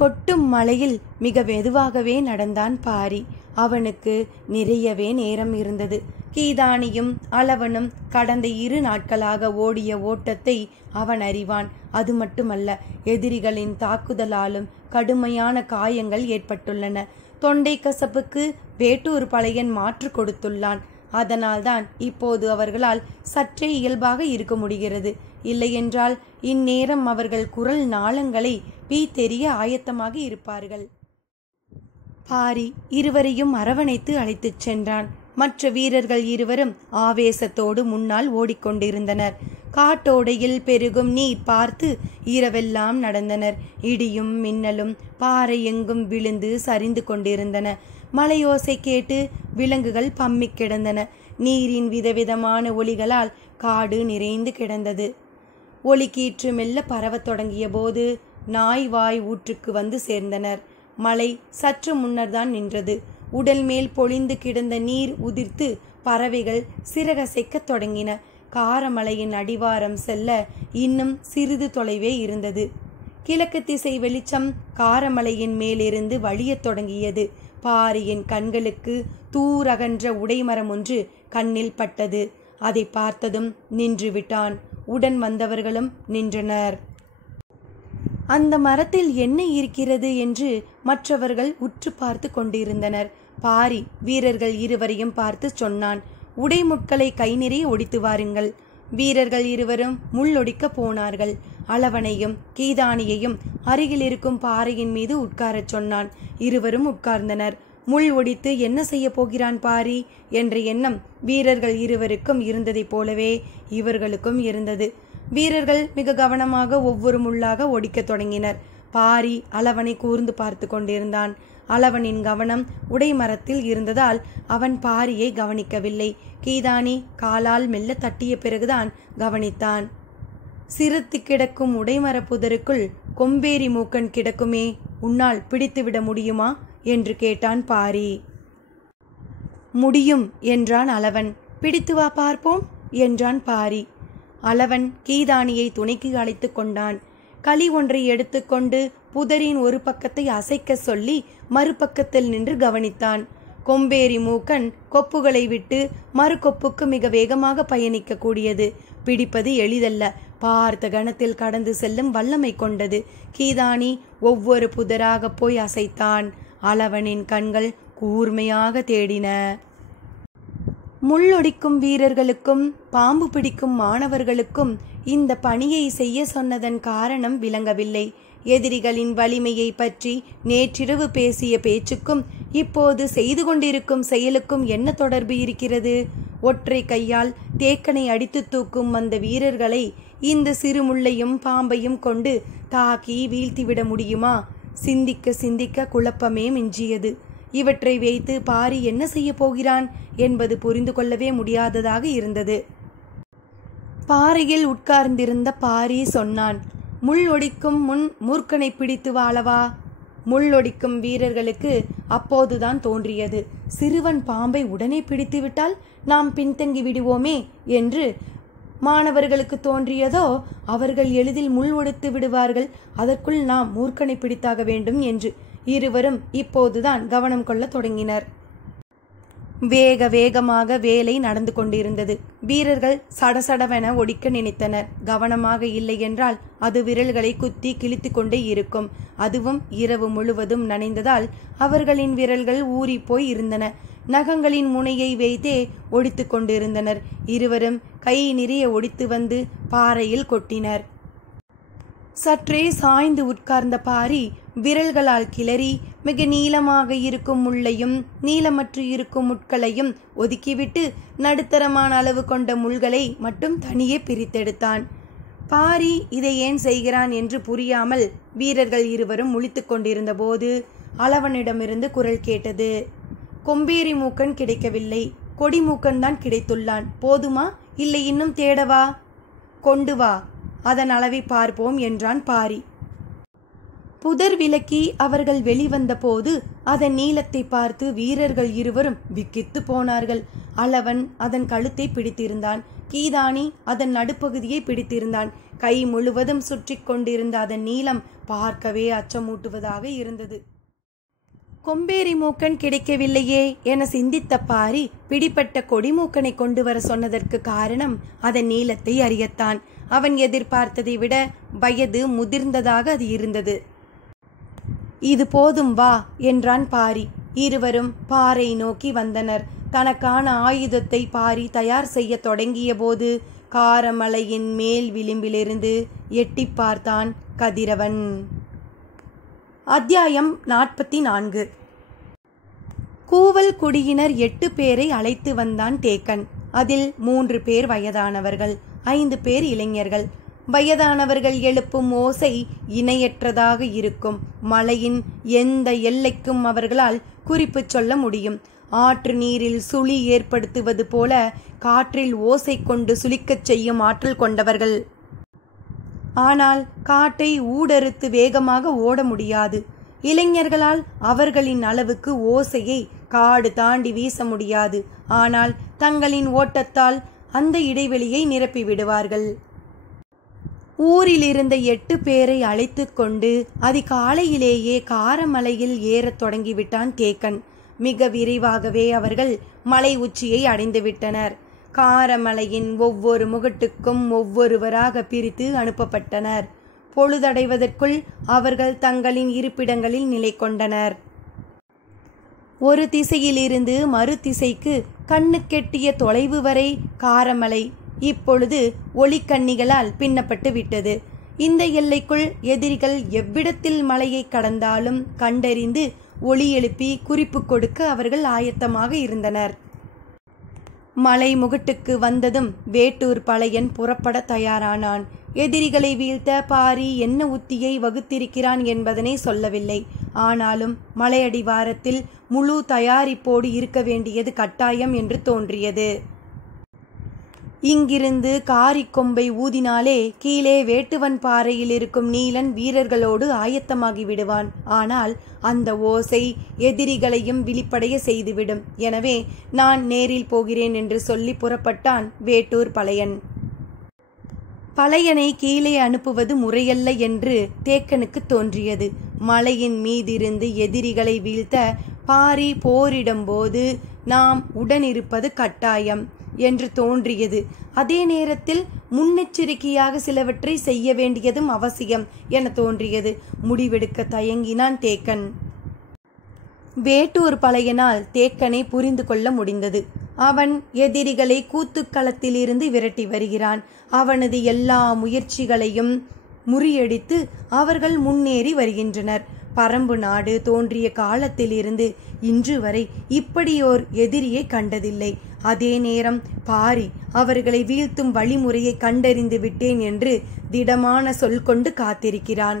கொட்டும் மலையில் மிக மெதுவாகவே நடந்தான் பாரி. அவனுக்கு நிறையவே நேரம் இருந்தது. கீதானியும் அளவனும் கடந்த 2 நாட்களாக ஓடிய ஓட்டத்தை அவன் அறிவான். அது மட்டுமல்ல, எதிரிகளின் தாக்குதலாலும் கடுமையான காயங்கள் ஏற்பட்டுள்ளன. தொண்டை கசப்புக்கு வேட்டூர் பழையன் மாற்று கொடுத்துள்ளான். அதனால்தான் இப்போது அவர்களால் சற்றே இயல்பாக இருக்க முடிகிறது. இல்லையென்றால் இந்நேரம் அவர்கள் குரல் நாளங்களை தெரிய ஆயத்தமாக இருப்பார்கள். பாரி இருவரையும் அரவணைத்து அழைத்துச் சென்றான். மற்ற வீரர்கள் இருவரும் ஆவேசத்தோடு முன்னால் ஓடிக்கொண்டிருந்தனர். காட்டோடையில் பெருகும் நீர் பார்த்து இரவெல்லாம் நடந்தனர். இடியும் மின்னலும் பாறை எங்கும் விழுந்து சரிந்து கொண்டிருந்தன. மலையோசை கேட்டு விலங்குகள் பம்மி கிடந்தன. நீரின் விதவிதமான ஒலிகளால் காடு நிறைந்து கிடந்தது. ஒலிக்கீற்று மெல்ல பரவத் தொடங்கிய போது நாய்வாய் ஊற்றுக்கு வந்து சேர்ந்தனர். மழை சற்று முன்னர்தான் நின்றது. உடல் மேல் பொழிந்து கிடந்த நீர் உதிர்த்து பறவைகள் சிறகசைக்கத் தொடங்கின. காரமலையின் அடிவாரம் செல்ல இன்னும் சிறிது தொலைவே இருந்தது. கிழக்கு திசை வெளிச்சம் காரமலையின் மேலிருந்து வழியத் தொடங்கியது. பாரியின் கண்களுக்கு தூரகன்ற உடைமரம் ஒன்று கண்ணில் பட்டது. அதை பார்த்ததும் நின்று விட்டான். உடன் வந்தவர்களும் நின்றனர். அந்த மரத்தில் என்ன இருக்கிறது என்று மற்றவர்கள் உற்று பார்த்து கொண்டிருந்தனர். பாரி வீரர்கள் இருவரையும் பார்த்து சொன்னான், உடைமுட்களை கை நிறைய ஒடித்து வாருங்கள். வீரர்கள் இருவரும் முள்ளொடிக்க போனார்கள். அளவனையும் கீதானியையும் அருகில் இருக்கும் பாறையின் மீது உட்காரச் சொன்னான். இருவரும் உட்கார்ந்தனர். முள் ஒடித்து என்ன செய்ய போகிறான் பாரி என்ற எண்ணம் வீரர்கள் இருவருக்கும் இருந்ததைப் போலவே இவர்களுக்கும் இருந்தது. வீரர்கள் மிக கவனமாக ஒவ்வொரு முள்ளாக ஒடிக்க தொடங்கினர். பாரி அளவனை கூர்ந்து பார்த்து கொண்டிருந்தான். அளவனின் கவனம் உடைமரத்தில் இருந்ததால் அவன் பாரியை கவனிக்கவில்லை. கீதானி காலால் மெல்ல தட்டிய பிறகுதான் கவனித்தான். சிறுத்து கிடக்கும் உடைமர புதருக்குள் கொம்பேரி மூக்கன் கிடக்குமே, உன்னால் பிடித்துவிட முடியுமா என்று கேட்டான் பாரி. முடியும் என்றான் அளவன். பிடித்து வா பார்ப்போம் என்றான் பாரி. அளவன் கீதானியை துணைக்கு அழைத்து கொண்டான். களி ஒன்றை எடுத்துக்கொண்டு புதரின் ஒரு பக்கத்தை அசைக்க சொல்லி மறுபக்கத்தில் நின்று கவனித்தான். கொம்பேரி மூக்கன் கொப்புகளை விட்டு மறு கொப்புக்கு மிக வேகமாக பயணிக்க கூடியது. பிடிப்பது எளிதல்ல, பார்த்த கணத்தில் கடந்து செல்லும் வல்லமை கொண்டது. கீதானி ஒவ்வொரு புதராக போய் அசைத்தான். அளவனின் கண்கள் கூர்மையாக தேடின. முள்ளொடிக்கும் வீரர்களுக்கும் பாம்பு பிடிக்கும் மாணவர்களுக்கும் இந்த பணியை செய்ய சொன்னதன் காரணம் விளங்கவில்லை. எதிரிகளின் வலிமையை பற்றி நேற்றிரவு பேசிய பேச்சுக்கும் இப்போது செய்து கொண்டிருக்கும் செயலுக்கும் என்ன தொடர்பு இருக்கிறது? ஒற்றை கையால் தேக்கனை அடித்து தூக்கும் அந்த வீரர்களை இந்த சிறு முள்ளையும் பாம்பையும் கொண்டு தாக்கி வீழ்த்திவிட முடியுமா? சிந்திக்க சிந்திக்க குழப்பமே மிஞ்சியது. இவற்றை வைத்து பாரி என்ன செய்ய போகிறான் என்பது புரிந்து கொள்ளவே முடியாததாக இருந்தது. பாறையில் உட்கார்ந்திருந்த பாரி சொன்னான், முள் ஒடிக்கும் முன் மூர்க்கனை பிடித்து வாழவா? முள்ளொடிக்கும் வீரர்களுக்கு அப்போதுதான் தோன்றியது, சிறுவன் பாம்பை உடனே பிடித்துவிட்டால் நாம் பின்தங்கி விடுவோமே என்று. மாணவர்களுக்கு தோன்றியதோ அவர்கள் எளிதில் முள் ஒடித்து விடுவார்கள், அதற்குள் நாம் மூர்க்கனை பிடித்தாக வேண்டும் என்று. இருவரும் இப்போதுதான் கவனம் கொள்ள தொடங்கினர். வேக வேகமாக வேலை நடந்து கொண்டிருந்தது. வீரர்கள் சடசடவென ஒடிக்க நினைத்தனர். கவனமாக இல்லை என்றால் அது விரல்களை குத்தி கிழித்து கொண்டே இருக்கும். அதுவும் இரவு முழுவதும் நனைந்ததால் அவர்களின் விரல்கள் ஊறி போய் இருந்தன. நகங்களின் முனையை வைத்தே ஒடித்து கொண்டிருந்தனர். இருவரும் கை நிறைய ஒடித்து வந்து பாறையில் கொட்டினர். சற்றே சாய்ந்து உட்கார்ந்த பாரி விரல்களால் கிளறி மிக நீளமாக இருக்கும் முள்ளையும் நீளமற்று இருக்கும் முட்களையும் ஒதுக்கிவிட்டு நடுத்தரமான அளவு கொண்ட முள்களை மட்டும் தனியே பிரித்தெடுத்தான். பாரி இதை ஏன் செய்கிறான் என்று புரியாமல் வீரர்கள் இருவரும் முழித்து கொண்டிருந்த போது அளவனிடமிருந்து குரல் கேட்டது. கொம்பேரி மூக்கன் கிடைக்கவில்லை, கொடிமூக்கன் தான் கிடைத்துள்ளான். போதுமா, இல்லை இன்னும் தேடவா? கொண்டு வா, அதன் அளவை பார்ப்போம் என்றான் பாரி. புதர் விலக்கி அவர்கள் வெளிவந்த போது அதன் நீளத்தை பார்த்து வீரர்கள் இருவரும் விக்கித்து போனார்கள். அளவன் அதன் கழுத்தை பிடித்திருந்தான். கீதானி அதன் நடுப்பகுதியை பிடித்திருந்தான். கை முழுவதும் சுற்றி கொண்டிருந்த அதன் நீளம் பார்க்கவே அச்சமூட்டுவதாக இருந்தது. கொம்பேரி மூக்கன் கிடைக்கவில்லையே என சிந்தித்த பாரி பிடிப்பட்ட கொடிமூக்கனை கொண்டு வர சொன்னதற்கு காரணம் அதன் நீளத்தை அறியத்தான். அவன் எதிர்பார்த்ததை விட வயது முதிர்ந்ததாக அது இருந்தது. இது போதும் வா என்றான் பாரி. இருவரும் பாறை நோக்கி வந்தனர். தனக்கான ஆயுதத்தை பாரி தயார் செய்ய தொடங்கிய போது காரமலையின் மேல் விளிம்பிலிருந்து எட்டி பார்த்தான் கதிரவன். அத்தியாயம் 44. கூவல் குடியினர் 8 பேரை அழைத்து வந்தான் தேக்கன். அதில் 3 பேர் வயதானவர்கள், 5 பேர் இளைஞர்கள். வயதானவர்கள் எழுப்பும் ஓசை இணையற்றதாக இருக்கும். மலையின் எந்த எல்லைக்கும் அவர்களால் குறிப்பு சொல்ல முடியும். ஆற்று நீரில் சுழி ஏற்படுத்துவது போல காற்றில் ஓசை கொண்டு சுழிக்கச் செய்யும் ஆற்றல் கொண்டவர்கள். ஆனால் காட்டை ஊடறுத்து வேகமாக ஓட முடியாது. இளைஞர்களால் அவர்களின் அளவுக்கு ஓசையை காடு தாண்டி வீச முடியாது. ஆனால் தங்களின் ஓட்டத்தால் அந்த இடைவெளியை நிரப்பி விடுவார்கள். ஊரில் இருந்த 8 பேரை அழைத்து கொண்டு அதிகாலையிலேயே காரமலையில் ஏறத் தொடங்கிவிட்டான் தேக்கன். மிக விரைவாகவே அவர்கள் மலை உச்சியை அடைந்துவிட்டனர். காரமலையின் ஒவ்வொரு முகட்டுக்கும் ஒவ்வொருவராக பிரித்து அனுப்பப்பட்டனர். பொழுதடைவதற்குள் அவர்கள் தங்களின் இருப்பிடங்களில் நிலை கொண்டனர். ஒரு திசையிலிருந்து மறு திசைக்கு கண்ணுக்கெட்டிய தொலைவு வரை காரமலை இப்பொழுது ஒளிக்கண்ணிகளால் பின்னப்பட்டு விட்டது. இந்த எல்லைக்குள் எதிரிகள் எவ்விடத்தில் மலையை கடந்தாலும் கண்டறிந்து ஒளி எழுப்பி குறிப்பு கொடுக்க அவர்கள் ஆயத்தமாக இருந்தனர். மலை முகட்டுக்கு வந்ததும் வேட்டூர் பழையன் புறப்பட தயாரானான். எதிரிகளை வீழ்த்த பாரி என்ன உத்தியை வகுத்திருக்கிறான் என்பதனை சொல்லவில்லை. ஆனாலும் மலையடிவாரத்தில் முழு தயாரிப்போடு இருக்க வேண்டியது கட்டாயம் என்று தோன்றியது. இங்கிருந்து காரிக்கொம்பை ஊதினாலே கீழே வேட்டுவன் பாறையில் இருக்கும் நீலன் வீரர்களோடு ஆயத்தமாகி விடுவான். ஆனால் அந்த ஓசை எதிரிகளையும் விழிப்படைய செய்துவிடும். எனவே நான் நேரில் போகிறேன் என்று சொல்லி புறப்பட்டான் வேட்டூர் பழையன். பழையனை கீழே அனுப்புவது முறையல்ல என்று தேக்கனுக்கு தோன்றியது. மலையின் மீதிருந்து எதிரிகளை வீழ்த்த பாரி போரிடும்போது நாம் உடனிருப்பது கட்டாயம் என்று தோன்றியது. அதே நேரத்தில் முன்னெச்சரிக்கையாக சிலவற்றை செய்ய வேண்டியதும் அவசியம் என தோன்றியது. முடிவெடுக்க தயங்கினான் தேக்கன். வேட்டூர் பழையனால் தேக்கனை புரிந்து கொள்ள முடிந்தது. அவன் எதிரிகளை கூத்துக்களத்திலிருந்து விரட்டி வருகிறான். அவனது எல்லா முயற்சிகளையும் முறியடித்து அவர்கள் முன்னேறி வருகின்றனர். பரம்பு நாடு தோன்றிய காலத்திலிருந்து இன்று வரை இப்படியோர் எதிரியை கண்டதில்லை. அதே நேரம் பாரி அவர்களை வீழ்த்தும் வழிமுறையை கண்டறிந்து விட்டேன் என்று திடமான சொல் கொண்டு காத்திருக்கிறான்.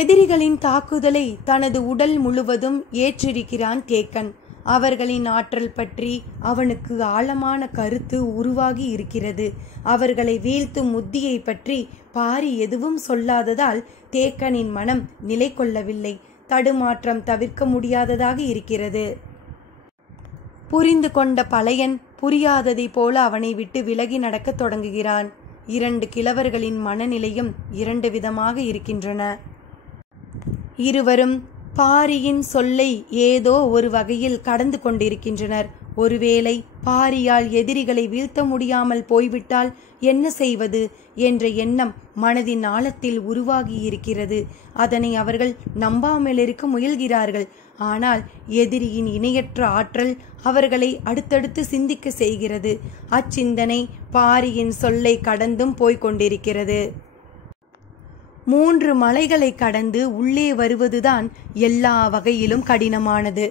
எதிரிகளின் தாக்குதலை தனது உடல் முழுவதும் ஏற்றிருக்கிறான் தேக்கன். அவர்களின் ஆற்றல் பற்றி அவனுக்கு ஆழமான கருத்து உருவாகி இருக்கிறது. அவர்களை வீழ்த்தும் உத்தியை பற்றி பாரி எதுவும் சொல்லாததால் தேக்கனின் மனம் நிலை கொள்ளவில்லை. தடுமாற்றம் தவிர்க்க முடியாததாக இருக்கிறது. புரிந்து கொண்ட பழையன் புரியாததை போல அவனை விட்டு விலகி நடக்கத் தொடங்குகிறான். 2 கிழவர்களின் மனநிலையும் 2 விதமாக இருக்கின்றன. இருவரும் பாரியின் சொல்லை ஏதோ ஒரு வகையில் கடந்து கொண்டிருக்கின்றனர். ஒருவேளை பாரியால் எதிரிகளை வீழ்த்த முடியாமல் போய்விட்டால் என்ன செய்வது என்ற எண்ணம் மனதின் ஆழத்தில் உருவாகி இருக்கிறது. அதனை அவர்கள் நம்பாமல் இருக்க முயல்கிறார்கள். ஆனால் எதிரியின் இணையற்ற ஆற்றல் அவர்களை அடுத்தடுத்து சிந்திக்க செய்கிறது. அச்சிந்தனை பாரியின் சொல்லை கடந்தும் போய்கொண்டிருக்கிறது. 3 மலைகளை கடந்து உள்ளே வருவதுதான் எல்லா வகையிலும் கடினமானது.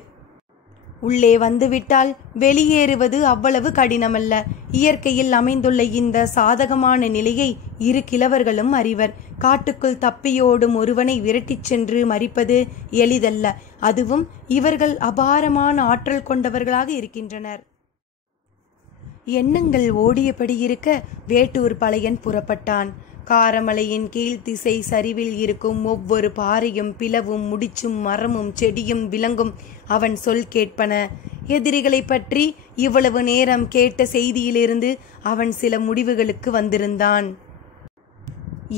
உள்ளே வந்துவிட்டால் வெளியேறுவது அவ்வளவு கடினமல்ல. இயற்கையில் அமைந்துள்ள இந்த சாதகமான நிலையை 2 கிழவர்களும் அறிவர். காட்டுக்குள் தப்பியோடும் ஒருவனை விரட்டிச் சென்று மறிப்பது எளிதல்ல. அதுவும் இவர்கள் அபாரமான ஆற்றல் கொண்டவர்களாக இருக்கின்றனர். எண்ணங்கள் ஓடியபடி இருக்க வேட்டூர் பழையன் புறப்பட்டான். காரமலையின் கீழ் திசை சரிவில் இருக்கும் ஒவ்வொரு பாறையும் பிளவும் முடிச்சும் மரமும் செடியும் விலங்கும் அவன் சொல் கேட்பன. எதிரிகளை பற்றி இவ்வளவு நேரம் கேட்ட செய்தியிலிருந்து அவன் சில முடிவுகளுக்கு வந்திருந்தான்.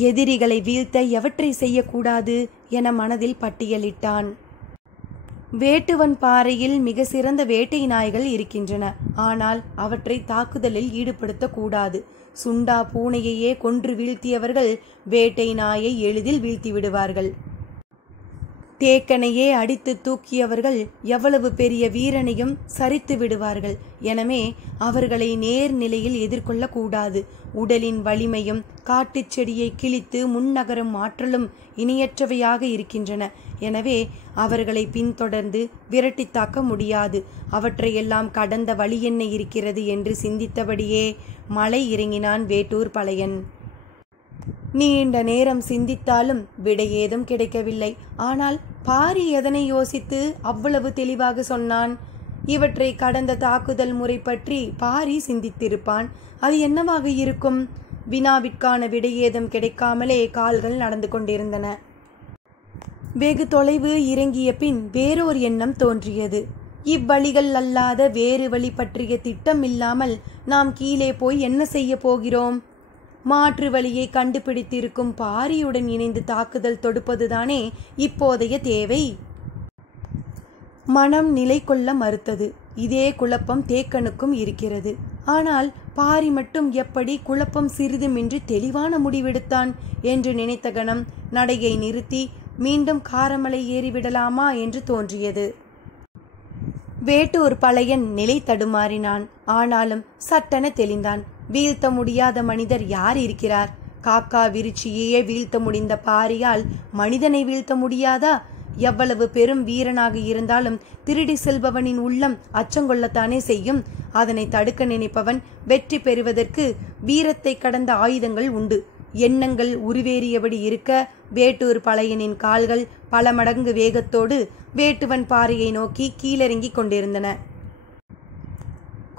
எதிரிகளை வீழ்த்த எவற்றை செய்யக்கூடாது என மனதில் பட்டியலிட்டான். வேட்டுவன் பாறையில் மிக சிறந்த வேட்டை நாய்கள் இருக்கின்றன. ஆனால் அவற்றை தாக்குதலில் ஈடுபடுத்தக்கூடாது. சுண்டா பூனையையே கொன்று வீழ்த்தியவர்கள் வேட்டை நாயை எளிதில் வீழ்த்தி விடுவார்கள். தேக்கனையே அடித்து தூக்கியவர்கள் எவ்வளவு பெரிய வீரனையும் சரித்து விடுவார்கள். எனவே அவர்களை நேர்நிலையில் எதிர்கொள்ளக்கூடாது. உடலின் வலிமையும் காட்டுச் செடியை கிழித்து முன்னகரும் ஆற்றலும் இணையற்றவையாக இருக்கின்றன. எனவே அவர்களை பின்தொடர்ந்து விரட்டி தாக்க முடியாது. அவற்றையெல்லாம் கடந்த வழி என்ன இருக்கிறது என்று சிந்தித்தபடியே மலை இறங்கினான் வேட்டூர் பழையன். நீண்ட நேரம் சிந்தித்தாலும் விடை ஏதும் கிடைக்கவில்லை. ஆனால் பாரி எதனை யோசித்து அவ்வளவு தெளிவாக சொன்னான்? இவற்றை கடந்த தாக்குதல் முறை பற்றி பாரி சிந்தித்திருப்பான். அது என்னவாக இருக்கும்? வினாவிற்கான விடை ஏதும் கிடைக்காமலே கால்கள் நடந்து கொண்டிருந்தன. வெகு தொலைவு இறங்கிய பின் வேறொரு எண்ணம் தோன்றியது. இவ்வழிகள் அல்லாத வேறு வழி பற்றிய திட்டம் இல்லாமல் நாம் கீழே போய் என்ன செய்ய போகிறோம்? மாற்று வழியை கண்டுபிடித்திருக்கும் பாரியுடன் இணைந்து தாக்குதல் தொடுப்பதுதானே இப்போதைய தேவை. மனம் நிலை கொள்ள மறுத்தது. இதே குழப்பம் தேக்கனுக்கும் இருக்கிறது. ஆனால் பாரி மட்டும் எப்படி குழப்பம் சிறிதுமின்றி தெளிவான முடிவெடுத்தான் என்று நினைத்த கணம் நடையை நிறுத்தி மீண்டும் காரமலை ஏறிவிடலாமா என்று தோன்றியது. வேட்டூர் பழையன் நிலை தடுமாறினான். ஆனாலும் சட்டென தெளிந்தான். வீழ்த்த முடியாத மனிதர் யார் இருக்கிறார்? காக்கா விருச்சியையே வீழ்த்த முடிந்த பாரியால் மனிதனை வீழ்த்த முடியாதா? எவ்வளவு பெரும் வீரனாக இருந்தாலும் திருடி செல்பவனின் உள்ளம் அச்சங்கொள்ளத்தானே செய்யும். அதனை தடுக்க நினைப்பவன் வெற்றி பெறுவதற்கு வீரத்தை கடந்த ஆயுதங்கள் உண்டு. எண்ணங்கள் உருவேறியபடி இருக்க வேட்டூர் பழையனின் கால்கள் பல மடங்கு வேகத்தோடு வேட்டுவன் பாறையை நோக்கி கீழிறங்கிக் கொண்டிருந்தன.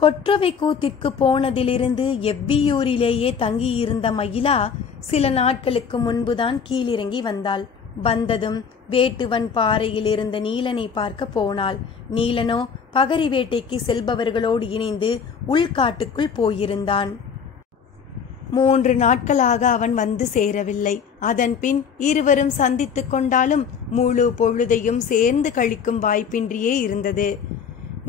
கொற்றவை கூத்திற்கு போனதிலிருந்து எவ்வியூரிலேயே தங்கியிருந்த மயிலா சில நாட்களுக்கு முன்புதான் கீழிறங்கி வந்தாள். வந்ததும் வேட்டுவன் பாறையில் இருந்த நீலனை பார்க்க போனாள். நீலனோ பகரி வேட்டைக்கு செல்பவர்களோடு இணைந்து உள்காட்டுக்குள் போயிருந்தான். 3 நாட்களாக அவன் வந்து சேரவில்லை. அதன் பின் இருவரும் சந்தித்து கொண்டாலும் முழு பொழுதையும் சேர்ந்து கழிக்கும் வாய்ப்பின்றியே இருந்தது.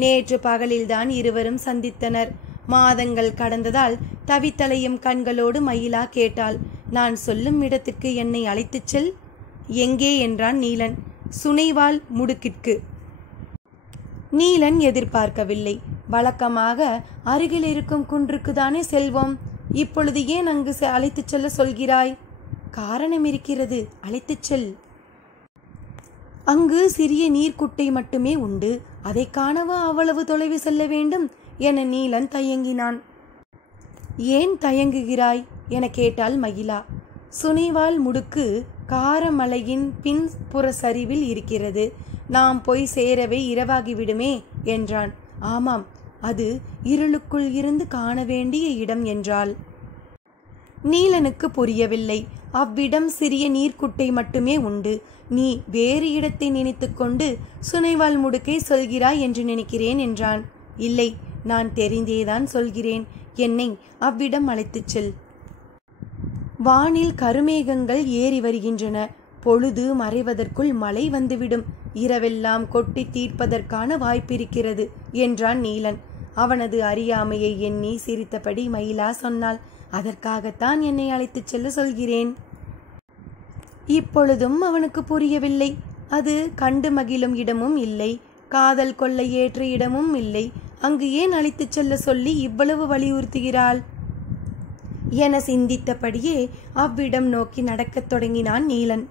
நேற்று பகலில்தான் இருவரும் சந்தித்தனர். மாதங்கள் கடந்ததால் தவித்தலையும் கண்களோடு மயிலா கேட்டாள். நான் சொல்லும் இடத்திற்கு என்னை அழைத்துச் செல். எங்கே என்றான் நீலன். சுனைவால் முடுக்கிற்கு. நீலன் எதிர்பார்க்கவில்லை. வழக்கமாக அருகில் இருக்கும் குன்றுக்கு தானே செல்வோம். இப்பொழுது ஏன் அங்கு அழைத்துச் செல்ல சொல்கிறாய்? காரணம் இருக்கிறது, அழைத்துச் செல். அங்கு சிறிய நீர்க்குட்டை மட்டுமே உண்டு. அதை காணவா அவ்வளவு தொலைவு செல்ல வேண்டும் என நீலன் தயங்கினான். ஏன் தயங்குகிறாய் என கேட்டாள் மயிலா. சுனைவால் முடுக்கு காரமலையின் பின்புற சரிவில் இருக்கிறது. நாம் போய் சேரவே இரவாகிவிடுமே என்றான். ஆமாம், அது இருளுக்குள் இருந்து காண வேண்டிய இடம் என்றாள். நீலனுக்கு புரியவில்லை. அவ்விடம் சிறிய நீர்க்குட்டை மட்டுமே உண்டு. நீ வேறு இடத்தை நினைத்து கொண்டு சுனைவால் முடுக்கை சொல்கிறாய் என்று நினைக்கிறேன் என்றான். இல்லை, நான் தெரிந்தேதான் சொல்கிறேன். என்னை அவ்விடம் அழைத்துச் செல். வானில் கருமேகங்கள் ஏறி வருகின்றன. பொழுது மறைவதற்குள் மழை வந்துவிடும். இரவெல்லாம் கொட்டி தீர்ப்பதற்கான வாய்ப்பிருக்கிறது என்றான் நீலன். அவனது அறியாமையை எண்ணி சிரித்தபடி மயிலா சொன்னாள். அதற்காகத்தான் என்னை அழைத்துச் செல்ல சொல்கிறேன். இப்பொழுதும் அவனுக்கு புரியவில்லை. அது கண்டு மகிழும் இடமும் இல்லை, காதல் கொள்ள ஏற்ற இடமும் இல்லை. அங்கு ஏன் அழைத்துச் செல்ல சொல்லி இவ்வளவு வலியுறுத்துகிறாள் என சிந்தித்தபடியே அவ்விடம் நோக்கி நடக்கத் தொடங்கினான் நீலன்.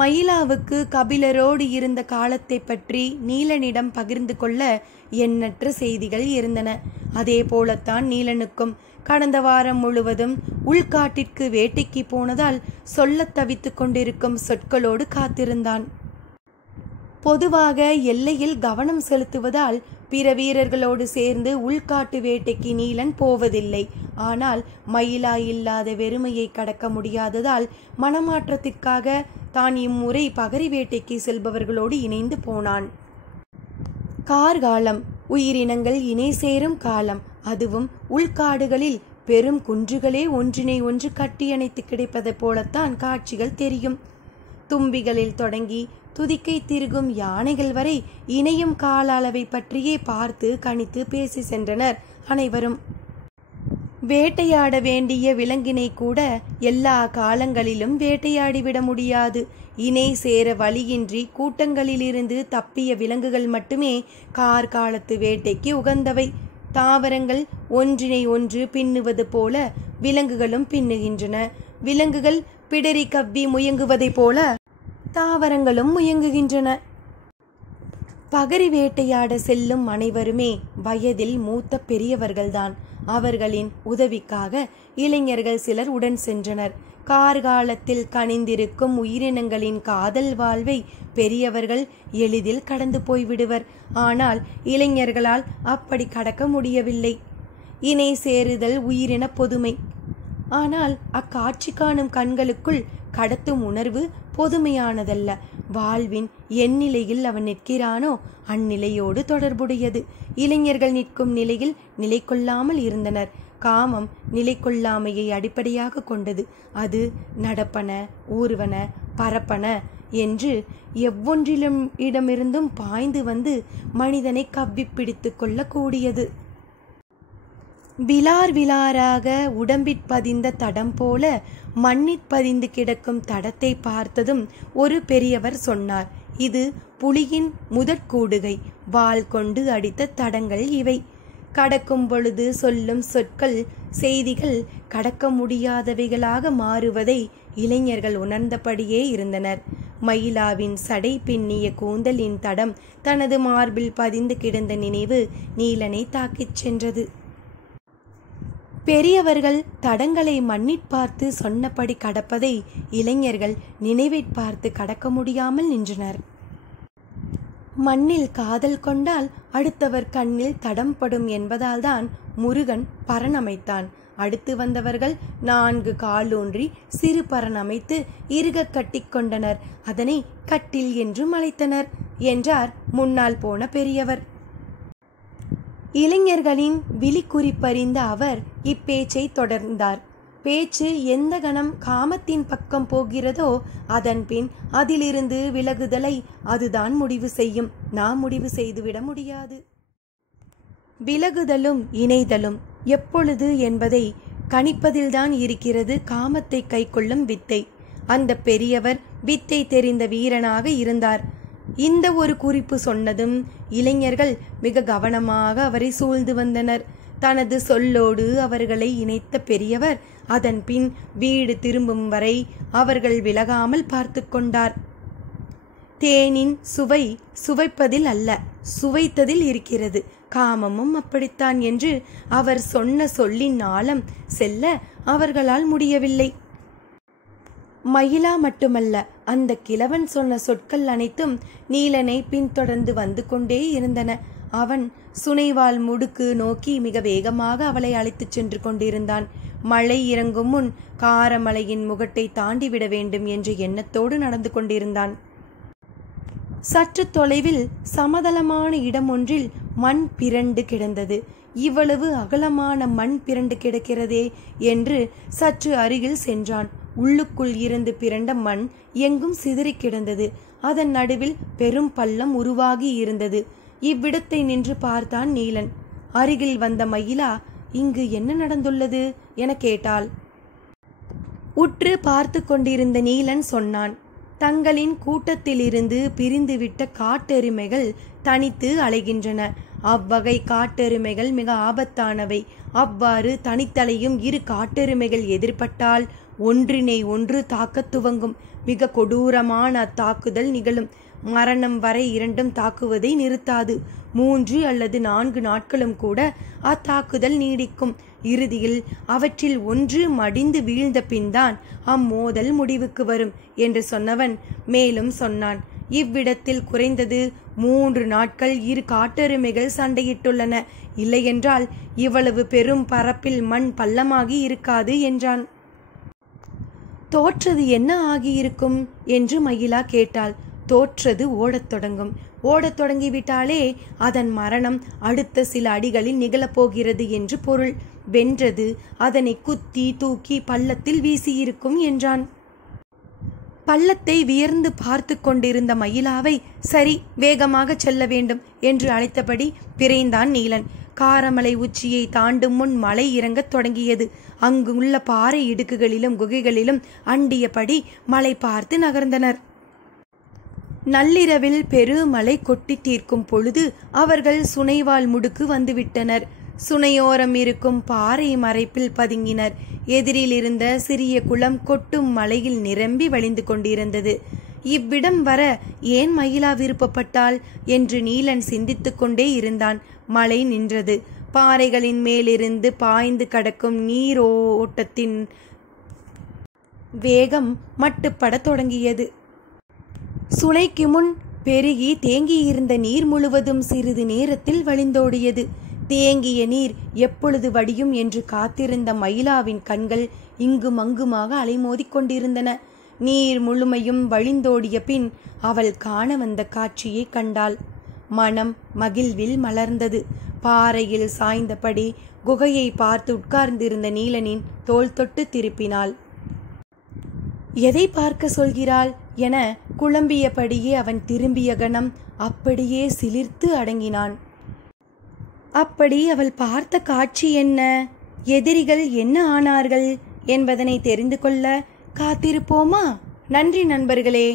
மயிலாவுக்கு கபிலரோடு இருந்த காலத்தை பற்றி நீலனிடம் பகிர்ந்து கொள்ள எண்ணற்ற செய்திகள் இருந்தன. அதே போலத்தான் நீலனுக்கும் கடந்த வாரம் முழுவதும் உள்காட்டிற்கு வேட்டைக்கு போனதால் சொல்லத் தவித்து கொண்டிருக்கும் சொற்களோடு காத்திருந்தான். பொதுவாக எல்லையில் கவனம் செலுத்துவதால் பிற வீரர்களோடு சேர்ந்து உள்காட்டு வேட்டைக்கு நீலன் போவதில்லை. ஆனால் மயிலா இல்லாத வெறுமையை கடக்க முடியாததால் மனமாற்றத்திற்காக தான் இம்முறை பகரி வேட்டைக்கு செல்பவர்களோடு இணைந்து போனான். கார்காலம், உயிரினங்கள் இணை சேரும் காலம். அதுவும் உள்காடுகளில் பெரும் குன்றுகளே ஒன்றினை ஒன்று கட்டியணைத்து கிடைப்பதை போலத்தான் காட்சிகள் தெரியும். தும்பிகளில் தொடங்கி துதிக்கை திருகும் யானைகள் வரை இணையும் கால அளவை பற்றியே பார்த்து கணித்து பேசி சென்றனர் அனைவரும். வேட்டையாட வேண்டிய விலங்கினை கூட எல்லா காலங்களிலும் வேட்டையாடிவிட முடியாது. இணை சேர வழியின்றி கூட்டங்களிலிருந்து தப்பிய விலங்குகள் மட்டுமே கார்காலத்து வேட்டைக்கு உகந்தவை. தாவரங்கள் ஒன்றினை ஒன்று பின்னுவது போல விலங்குகளும் பின்னுகின்றன. விலங்குகள் பிடரி கவ்வி முயங்குவதை போல தாவரங்களும் முயங்குகின்றன. பகரி வேட்டையாட செல்லும் அனைவருமே வயதில் மூத்த பெரியவர்கள்தான். அவர்களின் உதவிக்காக இளைஞர்கள் சிலர் உடன் சென்றனர். கார்காலத்தில் கனிந்திருக்கும் உயிரினங்களின் காதல் வாழ்வை பெரியவர்கள் எளிதில் கடந்து போய்விடுவர். ஆனால் இளைஞர்களால் அப்படி கடக்க முடியவில்லை. இணை சேருதல் உயிரின பொதுமை. ஆனால் அக்காட்சி காணும் கண்களுக்குள் கடத்தும் உணர்வு பொதுமையானதல்ல. வாழ்வின் எந்நிலையில் அவன் நிற்கிறானோ அந்நிலையோடு தொடர்புடையது. இளைஞர்கள் நிற்கும் நிலையில் நிலை கொள்ளாமல் இருந்தனர். காமம் நிலை கொள்ளாமையை அடிப்படையாக கொண்டது. அது நடப்பன, ஊர்வன, பரப்பன என்று எவ்வொன்றிலும் இடமிருந்தும் பாய்ந்து வந்து மனிதனை கவ்வி பிடித்து கொள்ளக்கூடியது. விலார் விலாராக உடம்பிற்பதிந்த தடம் போல மண்ணிற்பதிந்து கிடக்கும் தடத்தை பார்த்ததும் ஒரு பெரியவர் சொன்னார். இது புலியின் முதற்கூடுகை. வாள் கொண்டு அடித்த தடங்கள் இவை. கடக்கும் பொழுது சொல்லும் சொற்கள், செய்திகள் கடக்க முடியாதவைகளாக மாறுவதை இளைஞர்கள் உணர்ந்தபடியே இருந்தனர். மயிலாவின் சடை பின்னிய கூந்தலின் தடம் தனது மார்பில் பதிந்து கிடந்த நினைவு நீலனை தாக்கிச் சென்றது. பெரியவர்கள் தடங்களை மண்ணிற் பார்த்து சொன்னபடி கடப்பதை இளைஞர்கள் நினைவைப் பார்த்து கடக்க முடியாமல் நின்றனர். மண்ணில் காதல் கொண்டால் அடுத்தவர் கண்ணில் தடம் படும் என்பதால்தான் முருகன் பரண் அமைத்தான். அடுத்து வந்தவர்கள் 4 காலூன்றி சிறு பரண் அமைத்து இறுக கட்டி கொண்டனர். அதனை கட்டில் என்றும் அழைத்தனர் என்றார் முன்னால் போன பெரியவர். இளைஞர்களின் விழிக்குறிப்பறிந்த அவர் இப்பேச்சை தொடர்ந்தார். பேச்சு எந்த கணம் காமத்தின் பக்கம் போகிறதோ அதன் பின் அதிலிருந்து விலகுதலை அதுதான் முடிவு செய்யும். நாம் முடிவு செய்துவிட முடியாது. விலகுதலும் இணைதலும் எப்பொழுது என்பதை கணிப்பதில்தான் இருக்கிறது காமத்தை கைக்கொள்ளும் வித்தை. அந்த பெரியவர் வித்தை தெரிந்த வீரனாக இருந்தார். இந்த ஒரு குறிப்பு சொன்னதும் இளைஞர்கள் மிக கவனமாக அவரை சூழ்ந்து வந்தனர். தனது சொல்லோடு அவர்களை இணைத்த பெரியவர் அதன் பின் வீடு திரும்பும் வரை அவர்கள் விலகாமல் பார்த்து கொண்டார். தேனின் சுவை சுவைப்பதில் அல்ல, சுவைத்ததில் இருக்கிறது. காமமும் அப்படித்தான் என்று அவர் சொன்ன சொல்லின் ஆழம் செல்ல அவர்களால் முடியவில்லை. மயிலா மட்டுமல்ல, அந்த கிழவன் சொன்ன சொற்கள் அனைத்தும் நீலனை பின்தொடர்ந்து வந்து கொண்டே இருந்தன. அவன் சுனைவால் முடுக்கு நோக்கி மிக வேகமாக அவளை அழைத்துச் சென்று கொண்டிருந்தான். மழை இறங்கும் முன் காரமலையின் முகட்டை தாண்டிவிட வேண்டும் என்ற எண்ணத்தோடு நடந்து கொண்டிருந்தான். சற்று தொலைவில் சமதளமான இடம் ஒன்றில் மண் பிறண்டு கிடந்தது. இவ்வளவு அகலமான மண் பிறண்டு கிடக்கிறதே என்று சற்று அருகில் சென்றான். உள்ளுக்குள் இருந்து பிறண்ட மண் எங்கும் சிதறி கிடந்தது. அதன் நடுவில் பெரும் பள்ளம் உருவாகி இருந்தது. இவ்விடத்தை நின்று பார்த்தான் நீலன். அருகில் வந்த மயிலா, இங்கு என்ன நடந்துள்ளது என கேட்டாள். உற்று பார்த்து கொண்டிருந்த நீலன் சொன்னான், தங்களின் கூட்டத்திலிருந்து பிரிந்துவிட்ட காட்டெருமைகள் தனித்து அலைகின்றன. அவ்வகை காட்டெருமைகள் மிக ஆபத்தானவை. அவ்வாறு தனித்தலையும் 2 காட்டெருமைகள் எதிர்பட்டால் ஒன்றினை ஒன்று தாக்கத் துவங்கும். மிக கொடூரமான அத்தாக்குதல் நிகழும். மரணம் வரை இரண்டும் தாக்குவதை நிறுத்தாது. 3 அல்லது 4 நாட்களும் கூட அத்தாக்குதல் நீடிக்கும். இறுதியில் அவற்றில் ஒன்று மடிந்து வீழ்ந்த பின்தான் அம்மோதல் முடிவுக்கு வரும் என்று சொன்னவன் மேலும் சொன்னான், இவ்விடத்தில் குறைந்தது 3 நாட்கள் 2 காட்டெருமைகள் சண்டையிட்டுள்ளன. இல்லையென்றால் இவ்வளவு பெரும் பரப்பில் மண் பள்ளமாகி இருக்காது என்றான். தோற்றது என்ன ஆகியிருக்கும் என்று மயிலா கேட்டாள். தோற்றது ஓடத் தொடங்கும். ஓடத் தொடங்கிவிட்டாலே அதன் மரணம் அடுத்த சில அடிகளில் நிகழப்போகிறது என்று பொருள். வென்றது அதனை குத்தி தூக்கி பள்ளத்தில் வீசியிருக்கும் என்றான். பள்ளத்தை வியர்ந்து பார்த்து கொண்டிருந்த மயிலாவை சரி, வேகமாக செல்ல வேண்டும் என்று அழைத்தபடி விரைந்தான் நீலன். காரமலை உச்சியை தாண்டும் முன் மலை இறங்கத் தொடங்கியது. அங்குள்ள பாறை இடுக்குகளிலும் குகைகளிலும் அண்டியபடி மலை பார்த்து நகர்ந்தனர். நள்ளிரவில் பெருமழை கொட்டி தீர்க்கும் பொழுது அவர்கள் சுனைவால் முடுக்கு வந்துவிட்டனர். சுனையோரம் இருக்கும் பாறை மறைப்பில் பதுங்கினர். எதிரில் இருந்த சிறிய குளம் கொட்டும் மலையில் நிரம்பி வழிந்து கொண்டிருந்தது. இவ்விடம் வர ஏன் மயிலா விருப்பப்பட்டாள் என்று நீலன் சிந்தித்து கொண்டே இருந்தான். மழை நின்றது. பாறைகளின் மேலிருந்து பாய்ந்து கடக்கும் நீரோட்டத்தின் வேகம் மட்டுப்பட தொடங்கியது. சுனைக்கு முன் பெருகி தேங்கியிருந்த நீர் முழுவதும் சிறிது நேரத்தில் வழிந்தோடியது. தேங்கிய நீர் எப்பொழுது வடியும் என்று காத்திருந்த மயிலாவின் கண்கள் இங்கும் அங்குமாக அலைமோதிக் கொண்டிருந்தன. நீர் முழுமையும் வழிந்தோடிய பின் அவள் காண வந்த காட்சியை கண்டாள். மனம் மகிழ்வில் மலர்ந்தது. பாறையில் சாய்ந்தபடி குகையை பார்த்து உட்கார்ந்திருந்த நீலனின் தோள் தொட்டு திருப்பினாள். எதை பார்க்க சொல்கிறாள் என குழம்பியபடியே அவன் திரும்பிய கணம் அப்படியே சிலிர்த்து அடங்கினான். அப்படி அவள் பார்த்த காட்சி என்ன, எதிரிகள் என்ன ஆனார்கள் என்பதனை தெரிந்து கொள்ள காத்திருப்போமா? நன்றி நண்பர்களே.